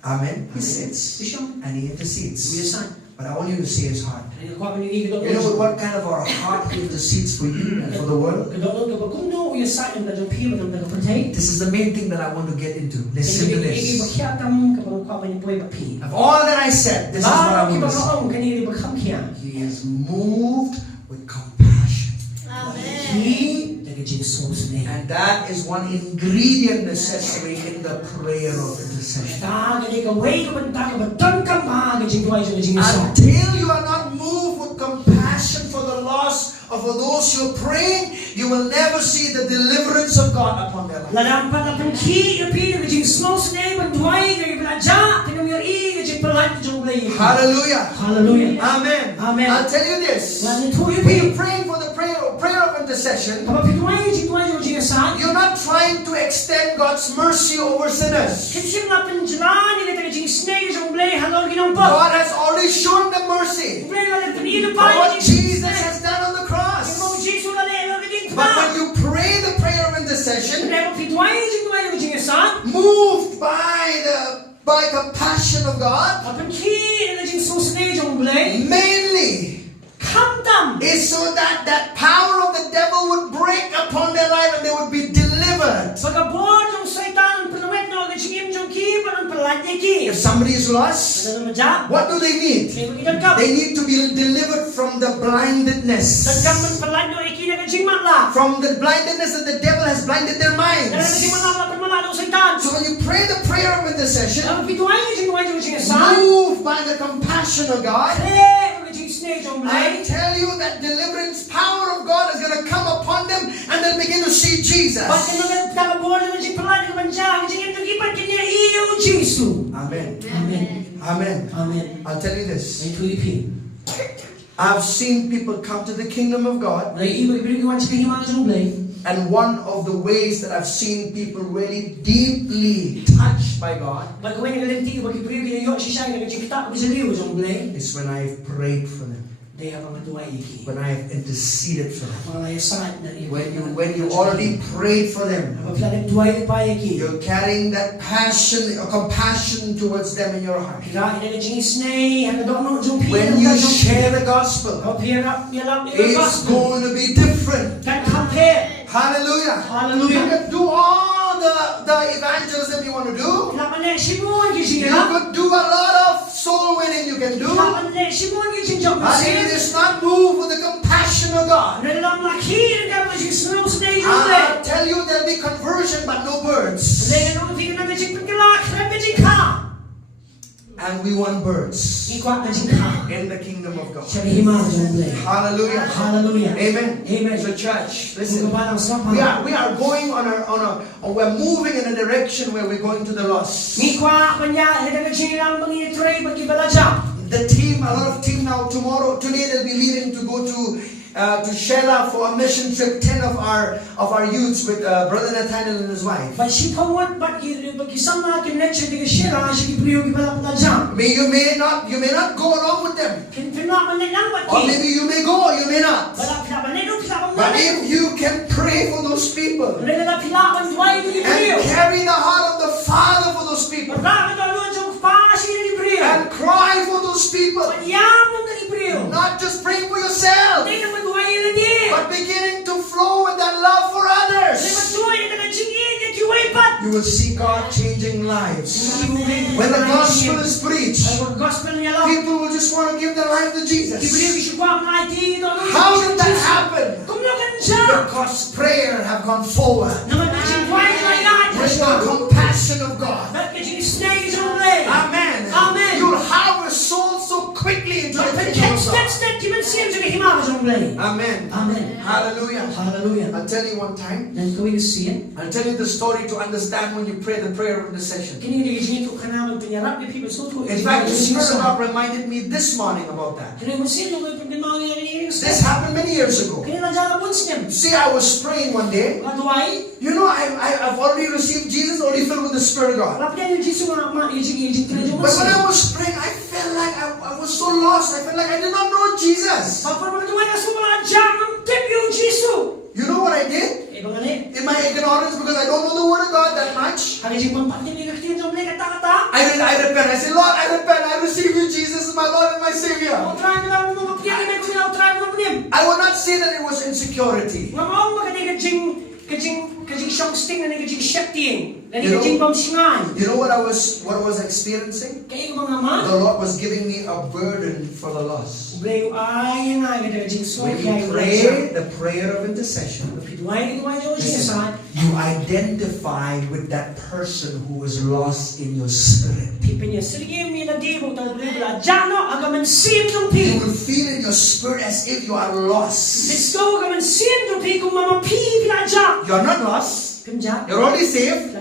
Amen. He sits and he intercedes. But I want you to see his heart. You know with what kind of our heart he intercedes for you and for the world? This is the main thing that I want to get into. Listen to this. Of all that I said, this is what I want to say. He is moved with compassion. And that is one ingredient necessary in the prayer of intercession. Until you are not moved with compassion for the loss of those you're praying, you will never see the deliverance of God upon their life. Hallelujah. Hallelujah. Amen. Amen. I'll tell you this. When you're praying for the prayer of intercession, you're not trying to extend God's mercy over sinners. God has already shown them mercy for what Jesus has done on the cross. But when you pray the prayer of intercession, moved by compassion of God, mainly is so that that power of the devil would break upon their life and they would be delivered. If somebody is lost, what do they need? They need to be delivered from the blindedness. From the blindedness that the devil has blinded their minds. So when you pray the prayer of intercession, moved by the compassion of God, I tell you that deliverance power of God is going to come upon them and they'll begin to see Jesus. Amen. Amen. Amen. Amen. I'll tell you this. I've seen people come to the kingdom of God and And one of the ways that I've seen people really deeply touched by God is when I've prayed for them. When I have interceded for them. When you already prayed for them, you're carrying that passion or compassion towards them in your heart. When you share the gospel, it's going to be different. Hallelujah. Hallelujah. You can do all the evangelism you want to do. You could do a lot of soul winning you can do. But if it is not moved with the compassion of God, I'll tell you there'll be conversion but no birds. And we want birds in the kingdom of God. Hallelujah. Hallelujah. Amen. Amen. So church, listen. We are going we're moving in a direction where we're going to the lost. The team, a lot of team now today they'll be leaving to go to Shela for a mission trip. 10 of our youths with Brother Nathaniel and his wife. You may not go along with them. Or maybe you may go or you may not. But if you can pray for those people and carry the heart of the Father for those people and cry for those people, not just praying for yourself, but beginning to flow with that love for others, you will see God changing lives. When the gospel is preached, people will just want to give their life to Jesus. How did that happen? Because prayer have gone forward with the compassion of God. Amen. Amen. You'll harvest souls so quickly into the kingdom of God. Amen. Amen. Hallelujah. Hallelujah. I'll tell you one time. I'll tell you the story to understand when you pray the prayer of intercession. In fact, the Spirit of God reminded me this morning about that. This happened many years ago. See, I was praying one day. You know, I've already received Jesus, already filled with the Spirit of God. But when I was praying, I felt like I was so lost. I felt like I did not know Jesus. You know what I did? In my ignorance, because I don't know the Word of God that much, I repent. I say, Lord, I repent. I receive you, Jesus, as my Lord and my Savior. I would not say that it was insecurity. You know what I was experiencing? The Lord was giving me a burden for the lost. When you pray the prayer of intercession, listen, you identify with that person who is lost in your spirit. You will feel in your spirit as if you are lost. You're not lost. You're already saved,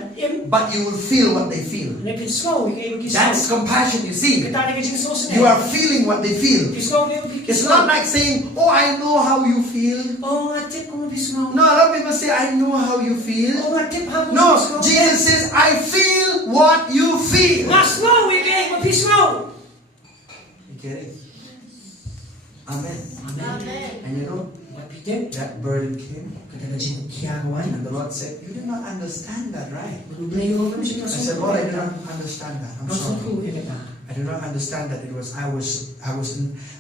but you will feel what they feel. That's compassion, you see. You are feeling what they feel. It's not like saying, oh, I know how you feel. No, a lot of people say, I know how you feel. No, Jesus says, I feel what you feel. You get it? Amen. Amen. And you know, that burden came. And the Lord said, you did not understand that, right? I said, Lord, I did not understand that. I'm sorry. I did not understand that. I was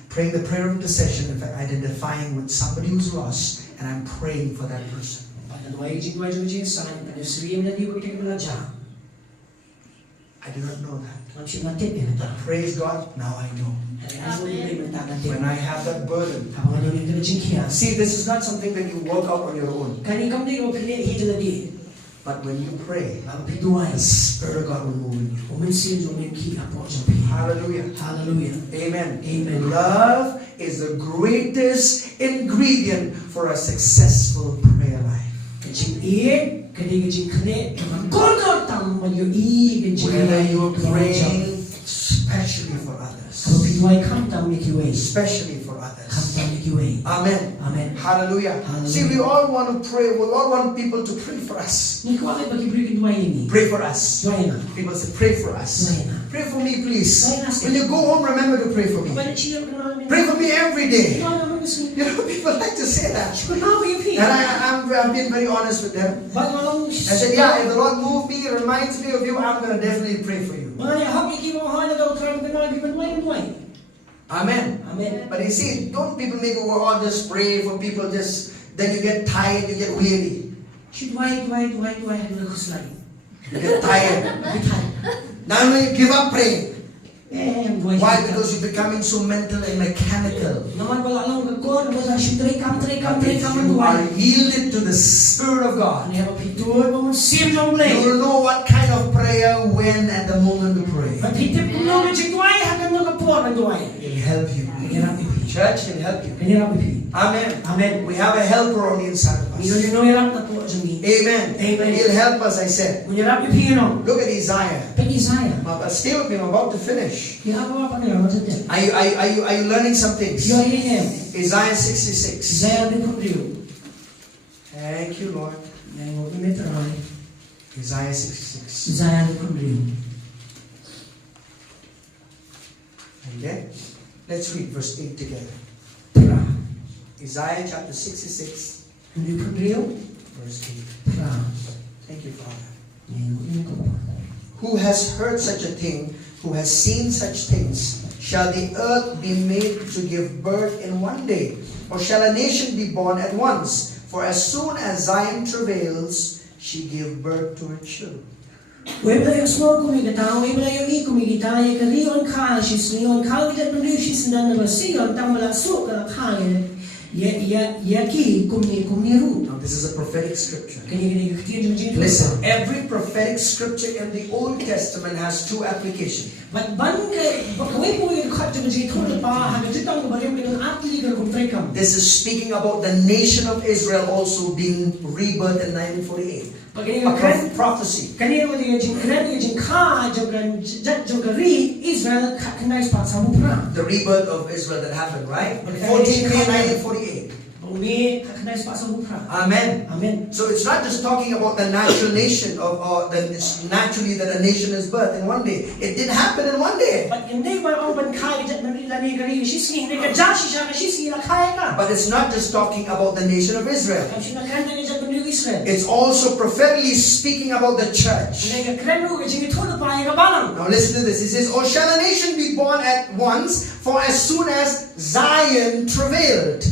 praying the prayer of intercession, in fact, identifying with somebody who's lost, and I'm praying for that person. I did not know that. But praise God, now I know. When I have that burden. See, this is not something that you work out on your own. But when you pray, the Spirit of God will move in you. Hallelujah. Hallelujah. Amen. Amen. Love is the greatest ingredient for a successful prayer life. Whether you're praying especially for others. Especially for others. Amen. Amen. Hallelujah. Hallelujah. See, we all want to pray. We all want people to pray for us. Pray for us. People say, pray for us. Pray for me, please. When you go home, remember to pray for me. Pray for me every day. You know, people like to say that. And I've been very honest with them. I said, yeah, if the Lord moves me, reminds me of you, I'm going to definitely pray for you. Amen. Amen. But you see, don't people make all just pray for people, just then you get tired, you get weary. You get tired. Now you give up praying. Why? Because you're becoming so mental and mechanical. You are yielded to the Spirit of God. You will know what kind of prayer, when, at the moment to pray. It'll help you. Church can help you. Amen. Amen. We have a helper on the inside of us. Amen. Amen. He'll help us, I said. Look at Isaiah. Stay with me, I'm about to finish. Are you learning some things? Isaiah 66. Thank you, Lord. Isaiah 66. And then, let's read verse 8 together. Isaiah chapter 66, verse 8. Thank you, Father. Who has heard such a thing? Who has seen such things? Shall the earth be made to give birth in one day? Or shall a nation be born at once? For as soon as Zion travails, she gave birth to her children. Now this is a prophetic scripture. Listen, every prophetic scripture in the Old Testament has two applications. This is speaking about the nation of Israel also being rebirthed in 1948. A prophecy. The rebirth of Israel that happened, right? 14 May 1948. Amen. Amen. So it's not just talking about the natural nation or it's naturally that a nation is birthed in one day. It did happen in one day. But it's not just talking about the nation of Israel. It's also prophetically speaking about the church. Now listen to this. It says, or shall a nation be born at once? For as soon as Zion travailed,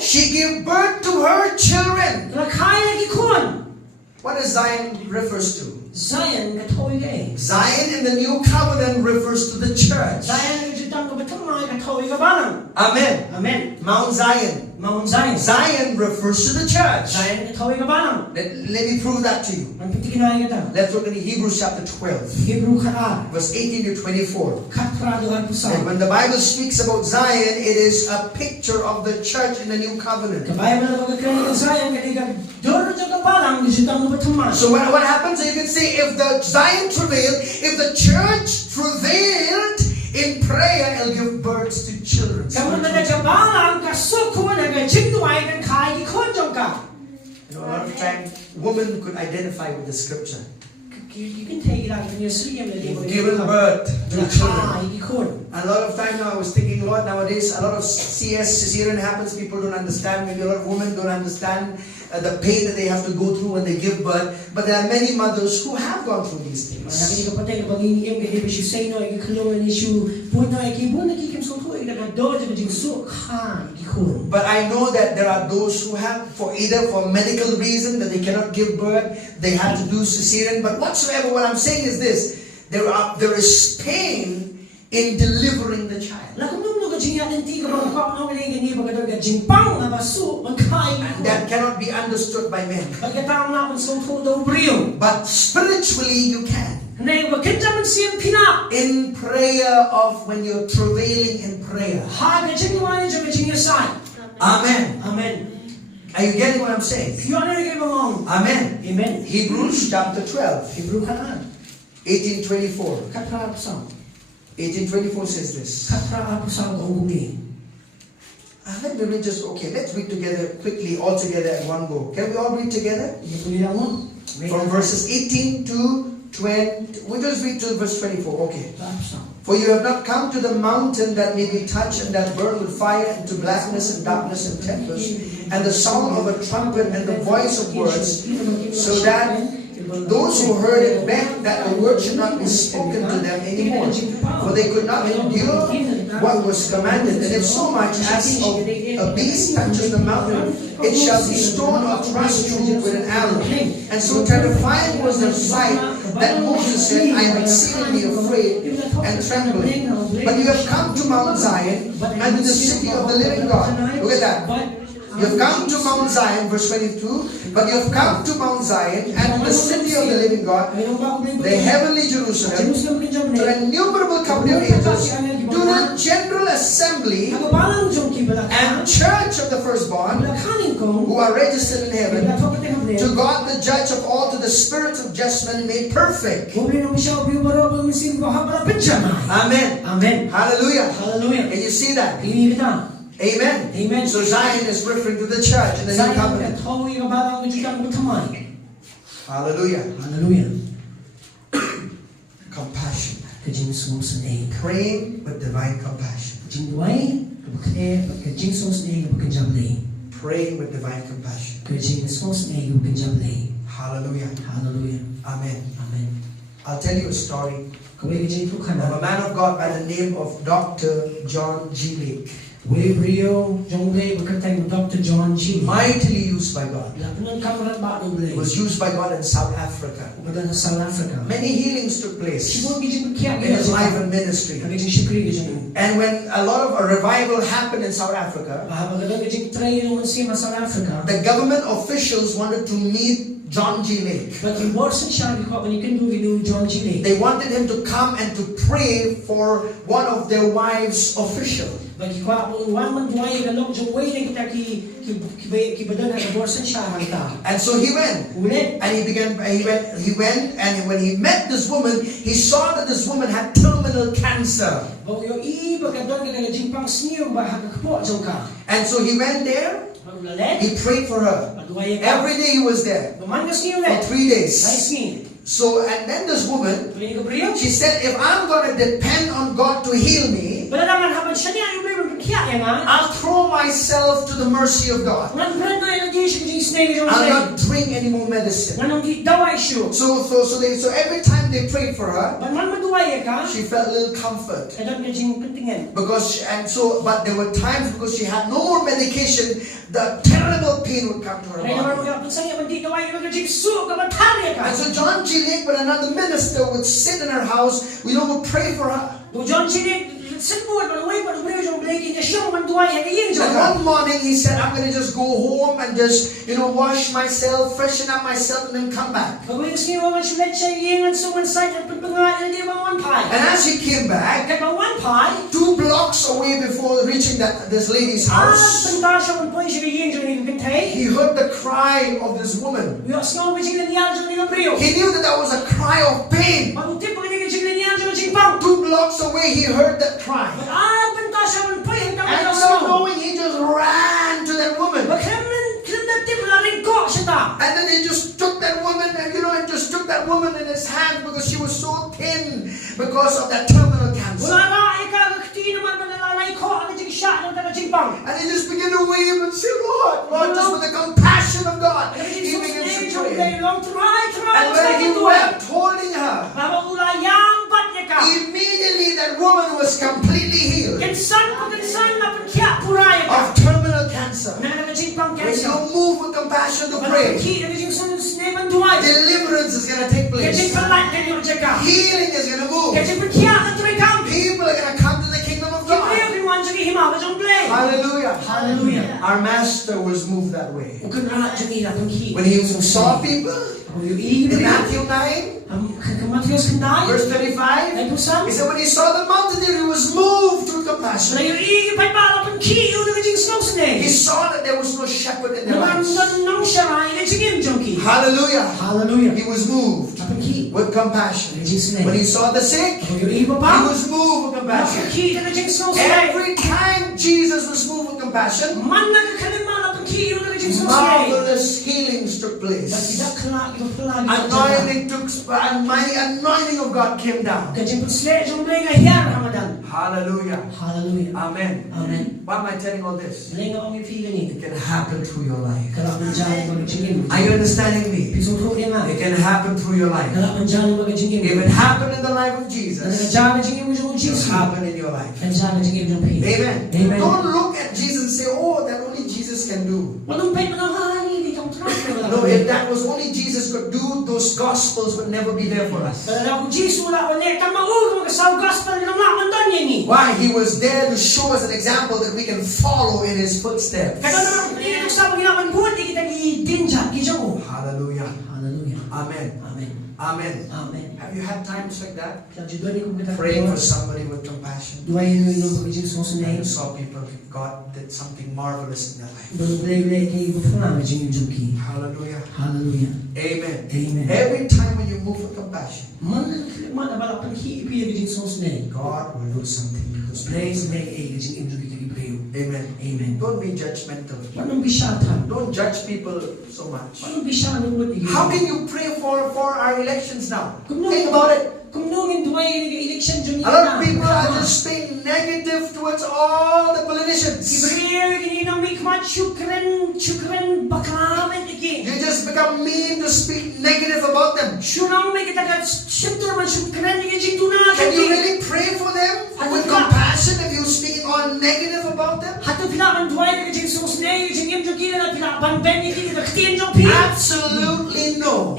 she gave birth to her children. What does Zion refers to? Zion in the new covenant refers to the church. Amen. Amen. Mount Zion. Zion refers to the church. Let me prove that to you. Let's look at Hebrews chapter 12. Verse 18 to 24. And when the Bible speaks about Zion, it is a picture of the church in the new covenant. So what happens? You can say, if the Zion travailed, if the church travailed in prayer, it'll give birth to children. You know, a lot of times, women could identify with the scripture. You can take it out when you're sleeping. Giving birth to children. A lot of time now I was thinking, Lord, nowadays a lot of cesarean happens, people don't understand. Maybe a lot of women don't understand the pain that they have to go through when they give birth. But there are many mothers who have gone through these things. But I know that there are those who have, for medical reason that they cannot give birth, they have to do cesarean. But whatsoever, what I'm saying is this: there is pain in delivering the child. And that cannot be understood by men. But spiritually you can. In prayer of when you're travailing in prayer. Amen. Amen. Are you getting what I'm saying? Amen. 18:24 says this. Let me read just, okay, let's read together quickly, all together at one go. Can we all read together? From verses 18 to 20, we'll just read to verse 24, okay. For you have not come to the mountain that may be touched and that burn with fire, and to blackness and darkness and tempest, and the sound of a trumpet and the voice of words, so that those who heard it begged that the word should not be spoken to them anymore, for they could not endure what was commanded. And if so much as of a beast touches the mountain, it shall be stoned or thrust through with an arrow. And so terrifying was the sight that Moses said, I am exceedingly afraid and trembling. But you have come to Mount Zion and to the city of the living God. Look at that. You have come to Mount Zion, verse 22, but you have come to Mount Zion and to the city of the living God, the heavenly Jerusalem, to the innumerable company of angels, to the general assembly and church of the firstborn, who are registered in heaven, to God the judge of all, to the spirits of just men made perfect. Amen. Amen. Hallelujah. Hallelujah. Can you see that? Amen. Amen. So Zion is referring to the church in the new covenant. Hallelujah. Hallelujah. Compassion. Praying with divine compassion. Praying with divine compassion. Hallelujah. Hallelujah. Amen. Amen. I'll tell you a story of a man of God by the name of Dr. John G. Lake. Dr. John G. Mightily used by God. He was used by God in South Africa. Many healings took place in his life and ministry. And when a lot of a revival happened in South Africa, the government officials wanted to meet John G. Lake. They wanted him to come and to pray for one of their wives' officials. And so he went. And he went, and when he met this woman, he saw that this woman had terminal cancer. And so he went there. He prayed for her. Every day he was there for 3 days. So, and then this woman, she said, if I'm going to depend on God to heal me, I'll throw myself to the mercy of God. I'll not drink any more medicine. So every time they prayed for her, she felt a little comfort. But there were times because she had no more medication, the terrible pain would come to her body. And so John G. Lake, but another minister, would sit in her house, would pray for her. And one morning he said, I'm going to just go home and just, wash myself, freshen up myself, and then come back. And as he came back, 2 blocks away before reaching this lady's house, he heard the cry of this woman. He knew that was a cry of pain. 2 blocks away, he heard that cry. And without knowing, he just ran to that woman. And then he just took that woman and just took that woman in his hand because she was so thin because of that terminal cancer. And he just began to weep and say, Lord, just with the compassion of God, he begins to pray. And when he wept holding her, immediately that woman was completely healed of terminal cancer. When you move with compassion to pray, deliverance is going to take place. Healing is going to move. People are going to come to the kingdom of God. Hallelujah. Hallelujah. Our master was moved that way. When he saw people, in Matthew 9, verse 35, he said when he saw the multitude, he was moved through compassion. He saw that there was no shepherd in their lives. Hallelujah. Hallelujah. He was moved. with compassion. When he saw the sick, he was moved with compassion. Every time Jesus was moved with compassion, marvelous healings took place. Anointing of God came down. Hallelujah. Hallelujah. Amen. Amen. Why am I telling all this? It can happen through your life. Are you understanding me? It can happen through your life. If it happened in the life of Jesus, it will happen in your life. Amen. Amen. Don't look at Jesus and say, oh, that only Jesus can do. No, if that was only Jesus could do, those gospels would never be there for us. Why? He was there to show us an example that we can follow in his footsteps. Hallelujah. Hallelujah. Amen. Amen. Amen. Amen. Have you had times like that? Praying for somebody with compassion. I saw people, God did something marvelous in their life. Hallelujah. Hallelujah. Amen. Amen. Every time when you move with compassion, God will do something. Amen. Amen. Don't be judgmental. Don't judge people so much. How can you pray for our elections now? Think about it. A lot of people are just being negative towards all the politicians. You just become mean to speak negative about them. Can you really pray for them with compassion if you're speaking all negative about them? Absolutely no.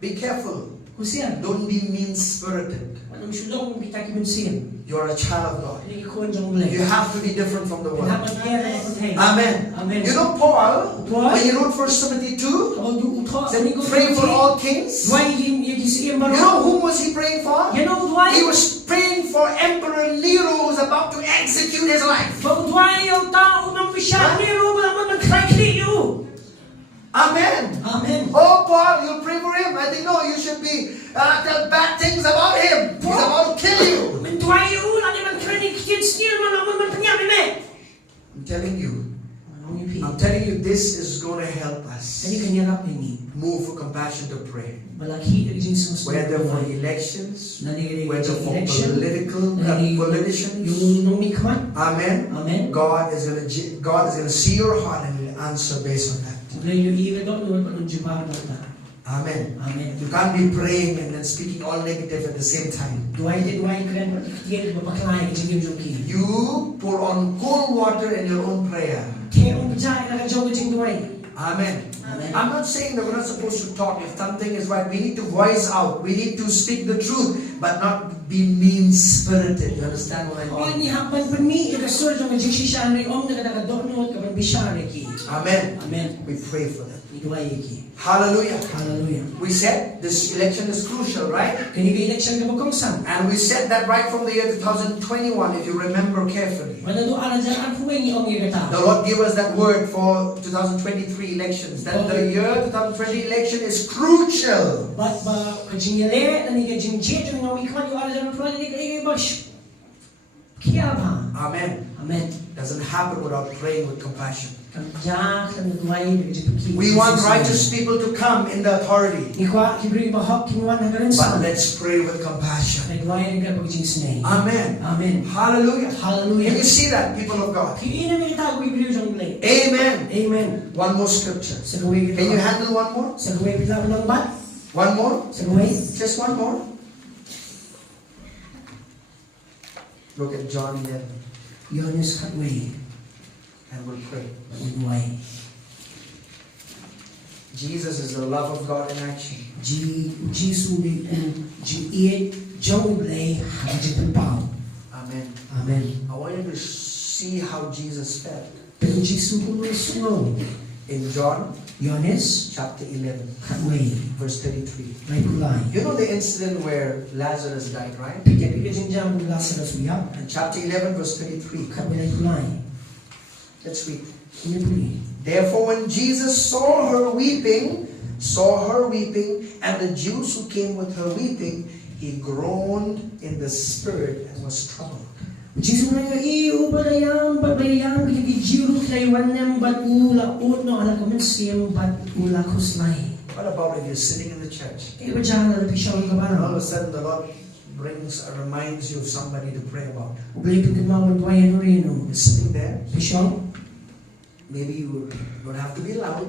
Be careful. Don't be mean-spirited. You're a child of God. You have to be different from the world. Amen. You know Paul, when he wrote 1 Timothy 2, said, pray for all kings. You know whom was he praying for? He was praying for Emperor Nero who was about to execute his life. Amen. Amen. Oh, Paul, you'll pray for him. I think, no, you should be tell bad things about him. He's about to kill you. I'm telling you, this is going to help us move for compassion to pray. Whether for elections, whether for politicians. Amen. God is going to see your heart and will answer based on that. Amen. Amen. You can't be praying and then speaking all negative at the same time. You pour on cold water in your own prayer. Amen. Amen. I'm not saying that we're not supposed to talk. If something is right, we need to voice out. We need to speak the truth, but not be mean-spirited. You understand what I mean? Amen. Amen. We pray for them. Hallelujah. Hallelujah. We said this election is crucial, right? And we said that right from the year 2021, if you remember carefully. The Lord gave us that word for 2023 elections. That the year 2020 election is crucial. Amen. Amen. Doesn't happen without praying with compassion. We want righteous people to come in the authority. But let's pray with compassion. Amen. Amen. Hallelujah. Hallelujah. Can you see that, people of God? Amen. Amen. One more scripture. Can you handle one more? One more? Just one more? Look at John 11. And we'll pray. Jesus is the love of God in action. Amen. Amen. I want you to see how Jesus felt. In John chapter 11, verse 33. You know the incident where Lazarus died, right? And chapter 11, verse 33. Let's read. Therefore, when Jesus saw her weeping, saw her weeping, and the Jews who came with her weeping, he groaned in the spirit and was troubled. What about if you're sitting in the church? And all of a sudden the Lord reminds you of somebody to pray about. You're sitting there. Maybe you don't have to be loud,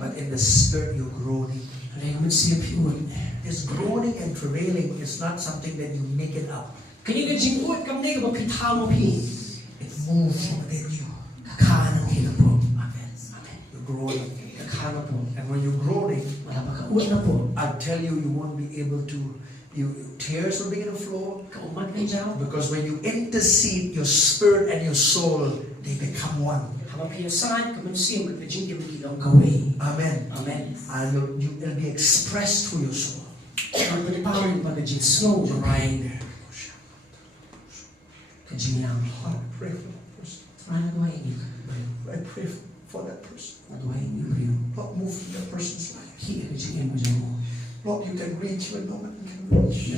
but in the spirit you're groaning. This groaning and travailing is not something that you make it up. It moves within you. Amen. You're groaning. And when you're groaning, I'll tell you, you won't be able to, tears will begin to flow. Because when you intercede, your spirit and your soul, they become one. Amen. Amen. And it'll be expressed through your soul. Right there. I pray for that person. I pray for that person. Lord, move in that person's life. Lord, you can reach when no one can reach.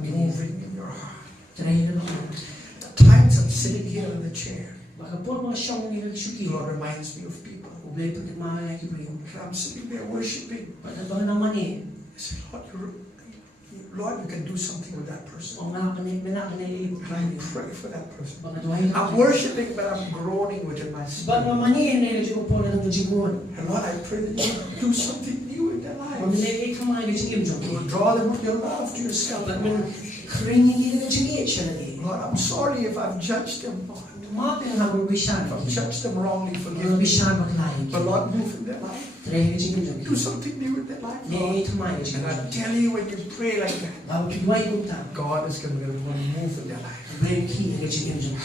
Moving in your heart. At times I'm sitting here in the chair. Lord reminds me of people. I'm sitting there worshiping. I say, Lord, you can do something with that person. I pray for that person. I'm worshiping, but I'm groaning within my spirit. And Lord, I pray that you will do something new in their lives. You will draw them with your love to yourself. Lord, I'm sorry if I've judged them. If I've judged them wrongly, forgive me. But Lord, move in their life. Do something new in their life, Lord. And I tell you, when you pray like that, God is going to move in their life.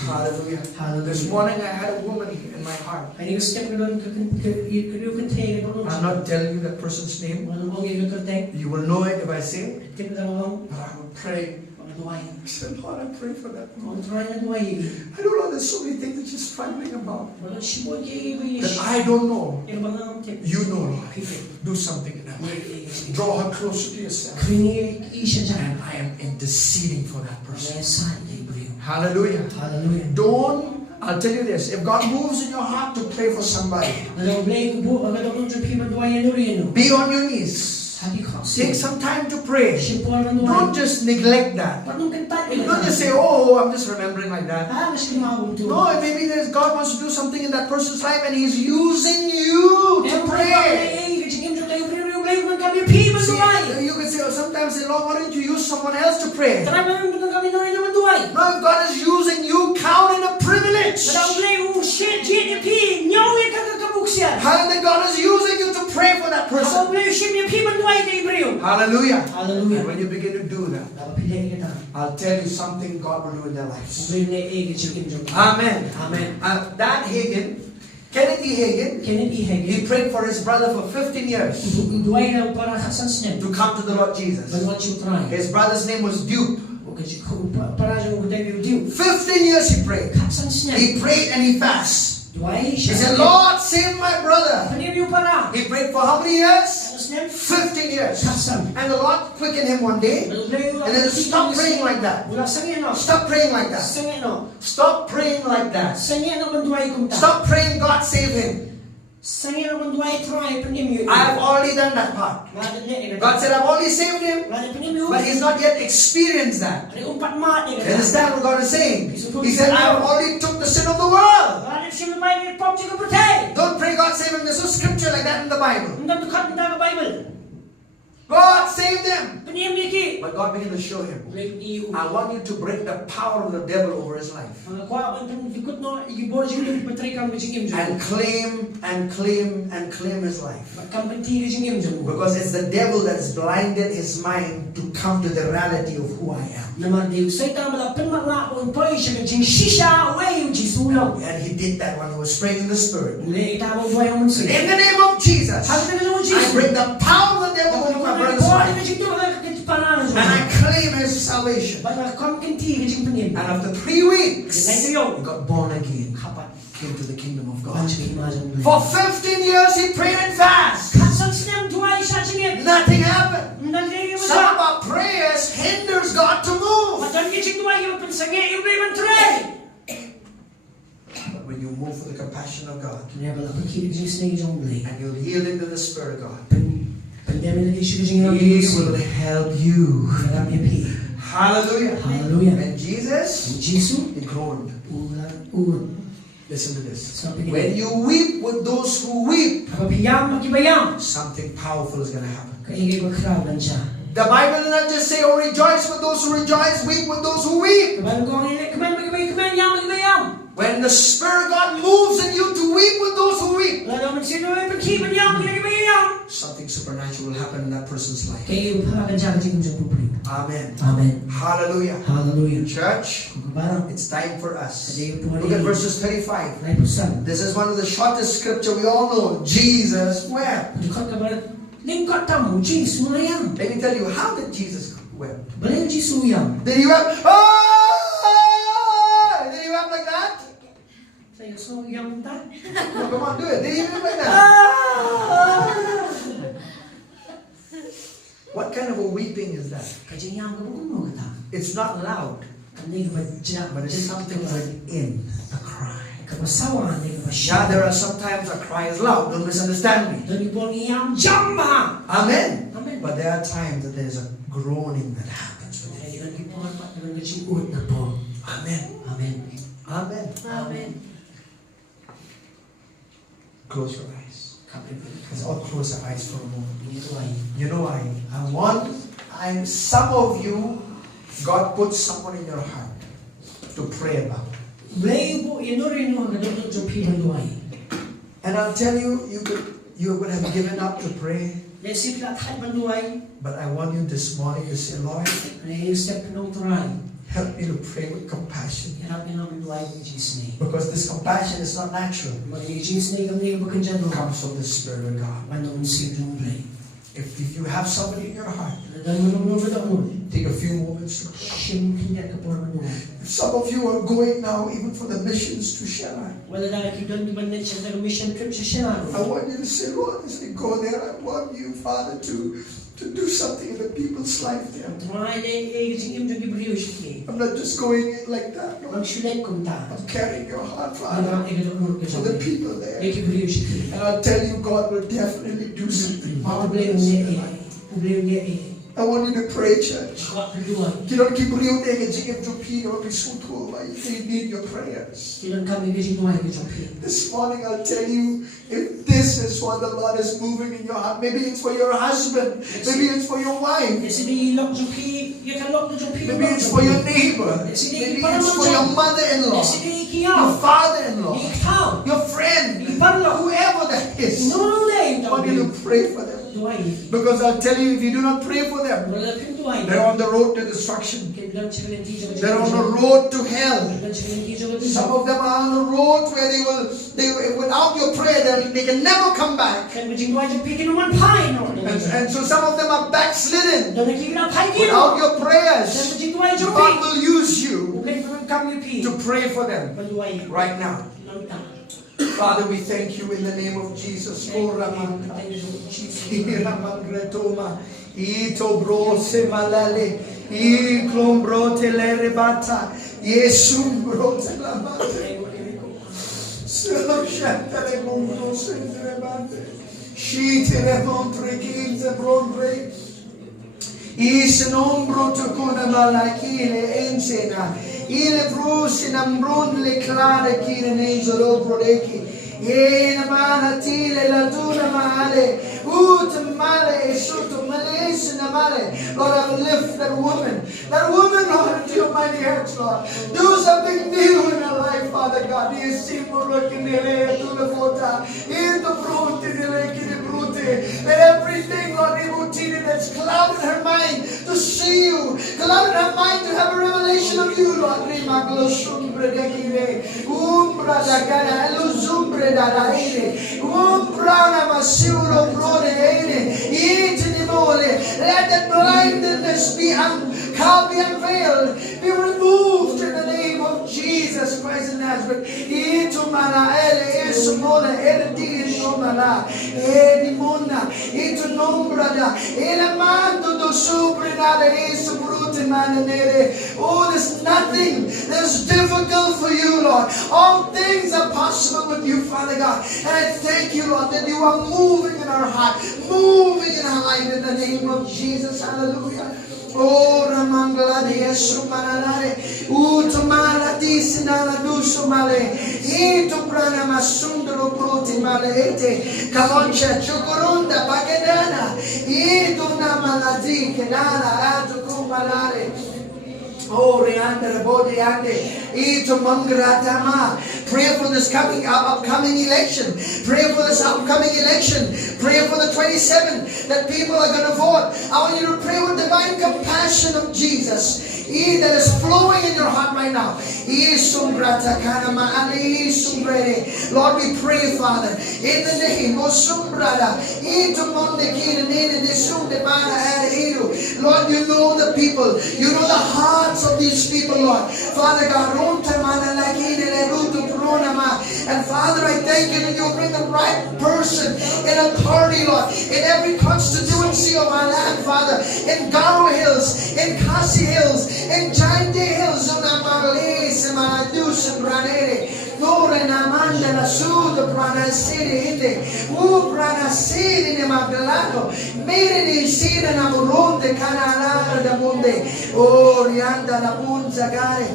Hallelujah. This morning I had a woman in my heart. I'm not telling you that person's name. You will know it if I say it. But I will pray. I said, Lord, I pray for that woman. I don't know, there's so many things that she's struggling about that I don't know. You know, Lord. Do something in her life. Draw her closer to yourself. And I am interceding for that person. Hallelujah. I'll tell you this, if God moves in your heart to pray for somebody, be on your knees. Take some time to pray. Don't just neglect that. Don't just say, oh, I'm just remembering like that. No, maybe God wants to do something in that person's life and He's using you to pray. See, you can say, oh, sometimes the Lord, why don't you use someone else to pray? No, if God is using you, count it a privilege. Hallelujah, God is using you to pray for that person. Hallelujah. Hallelujah. And when you begin to do that, I'll tell you something God will do in their lives. Amen. Amen. That Hagin, Kenneth E. Hagin, he prayed for his brother for 15 years to come to the Lord Jesus. His brother's name was Duke. 15 years he prayed. He prayed and he fasted. He said, Lord, save my brother. He prayed for how many years? 15 years. And the Lord quickened him one day. And then stop praying like that. Stop praying like that. Stop praying like that. Stop praying God save him. I have already done that part. God said, I've already saved him, but he's not yet experienced that. You understand what God is saying? He said, I have already took the sin of the world. Don't pray God save him. There's no scripture like that in the Bible. God saved him. But God began to show him, I want you to break the power of the devil over his life. And claim his life. Because it's the devil that's blinded his mind to come to the reality of who I am. And he did that when he was praying in the Spirit. In the name of Jesus, I break the power of the devil over my brother's life. And I claim his salvation. And after 3 weeks, he got born again. Came to the kingdom of God. For 15 years he prayed and fasted. Nothing happened. Some of our prayers hinders God to move. But when you move for the compassion of God, and you'll yield into the Spirit of God, He will help you. Hallelujah. And Jesus, he groaned. Listen to this. When you weep with those who weep, something powerful is going to happen. The Bible does not just say, oh, rejoice with those who rejoice, weep with those who weep. When the Spirit of God moves in you to weep with those who weep, something supernatural will happen in that person's life. Amen. Hallelujah. Church, it's time for us. Look at verses 35. This is one of the shortest scripture we all know. Jesus wept. Let me tell you, how did Jesus wept? Did he wept? Oh! Did he wept like that? No, come on, do it. Did he weep like that? What kind of a weeping is that? It's not loud, but it's something within, a cry. Yeah, there are sometimes a cry is loud. Don't misunderstand me. Amen. But there are times that there's a groaning that happens within you. Amen. Close your eyes. Let's all close our eyes for a moment. You know why? Some of you, God put someone in your heart to pray about. And I'll tell you, you would have given up to pray. But I want you this morning to say, Lord, help me to pray with compassion. Because this compassion is not natural. It comes from the Spirit of God. If you have somebody in your heart, take a few moments to pray. If some of you are going now, even for the missions to Shema, I want you to say, Lord, as I go there, I want you, Father, to do something in the people's life there. I'm not just going like that. No. I'm carrying your heart, Father, for the people there. And I'll tell you, God will definitely do something. I want you to pray, church. They need your prayers. This morning I'll tell you, if this is what the Lord is moving in your heart, maybe it's for your husband, maybe it's for your wife, maybe it's for your neighbor, maybe it's for your mother-in-law, your father-in-law, your friend, whoever that is. I want you to pray for them. Because I'll tell you, if you do not pray for them, they're on the road to destruction. They're on the road to hell. Some of them are on the road where they without your prayer, they can never come back. And so some of them are backslidden. Without your prayers, God will use you to pray for them right now. Father, we thank you in the name of Jesus. Il brusi nambrun le clare kine nezolo prodeki. Yena mana tile la duna male. Ut male e sotto males na male. Lord, I lift that woman. That woman, Lord, into your mighty hands, Lord. Do something new in her life, Father God. He is simple looking to the fota. In the brute, let everything, Lord, that's clouded her mind to see you, clouded her mind to have a revelation of you, Lord. Let that blindness be unveiled, be removed in the name of Jesus Christ of Nazareth. Ito malaele esumona erdi shomala edimona ito nombrada elamando do suprenale esubruti manere. Oh, there's nothing that's difficult for you, Lord. All things are possible with you, Father God. And I thank you, Lord, that you are moving in our heart, moving in our life in the name of Jesus. Hallelujah. Oh, Ramangala de Yesu Manare, Utumala Disinala Dusumale, Itu Prana Masundro Proti Malete, Kamoncha Chukurunda Bagadana, Itu Namaladi Kenala Atukumalare. Oh, pray for this upcoming election. Pray for this upcoming election. Pray for the 27 that people are going to vote. I want you to pray with divine compassion of Jesus that is flowing in your heart right now. Lord, we pray, Father, in the name of Lord, you know the people. You know the hearts of these people, Lord. Father God, and Father, I thank you that you'll bring the right person in authority, Lord, in every constituency of our land, Father, in Garo Hills, in Khasi Hills, in Giant Hills, oh, Rianda la Bunza Gare.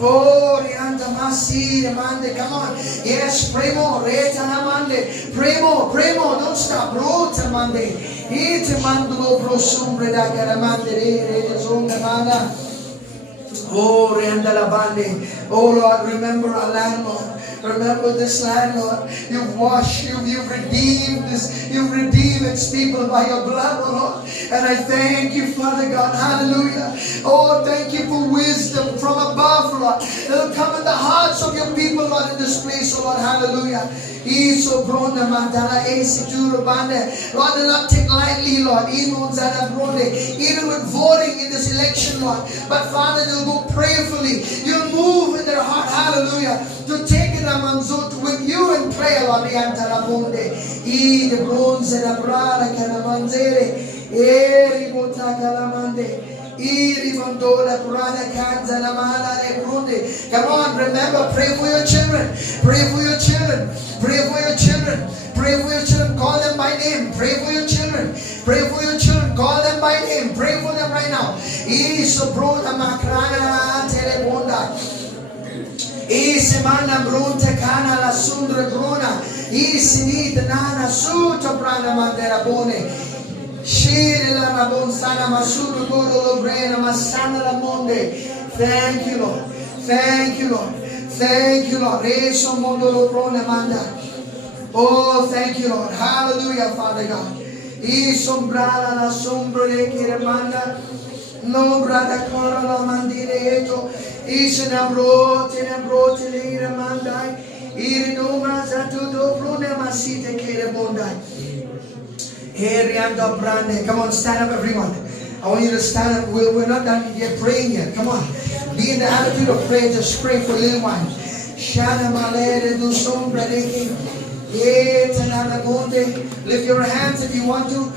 Oh, Rianda Masi, Mande, come on. Yes, pray more. Reta Namande. Pray more, don't stop. Rota Mande. Ite Mandulo Prosumbre da Garamande, Reta Zonga Manda. Oh, Rianda la Bande. Oh, Lord, remember our land, Lord. Remember this land, Lord. You've washed, you've redeemed this, you've redeemed its people by your blood, oh Lord. And I thank you, Father God. Hallelujah. Oh, thank you for wisdom from above, Lord. It'll come in the hearts of your people, Lord, in this place, oh Lord. Hallelujah. Lord, do not take lightly, Lord, even with voting in this election, Lord. But Father, they'll go prayerfully. You'll move in their heart, hallelujah, to take it with you in prayer, Lord. The bronze and the brada caramanzere, come on, remember, pray for your children. Pray for your children. Pray for your children. Pray for your children. Call them by name. Pray for your children. Pray for your children. Call them by name. Pray for them right now. Semana brunta cana la sundra bruna. Sinita nana suta prana mandera bone. Shiri la rabon sana masuru goro lobrena masana la monde. Thank you, Lord. Thank you, Lord. Thank you, Lord. Reso mondo lobrona manda. Oh, thank you, Lord. Hallelujah, Father God. Sombrala la sombra le kiremanda. No brada cora la mandire eto. Isenabrote le iremandai. Irinoma zatudo brune masite kirebondai. Come on, stand up, everyone. I want you to stand up. We're not done yet praying yet. Come on. Be in the attitude of prayer. Just pray for a little while. Lift your hands if you want to.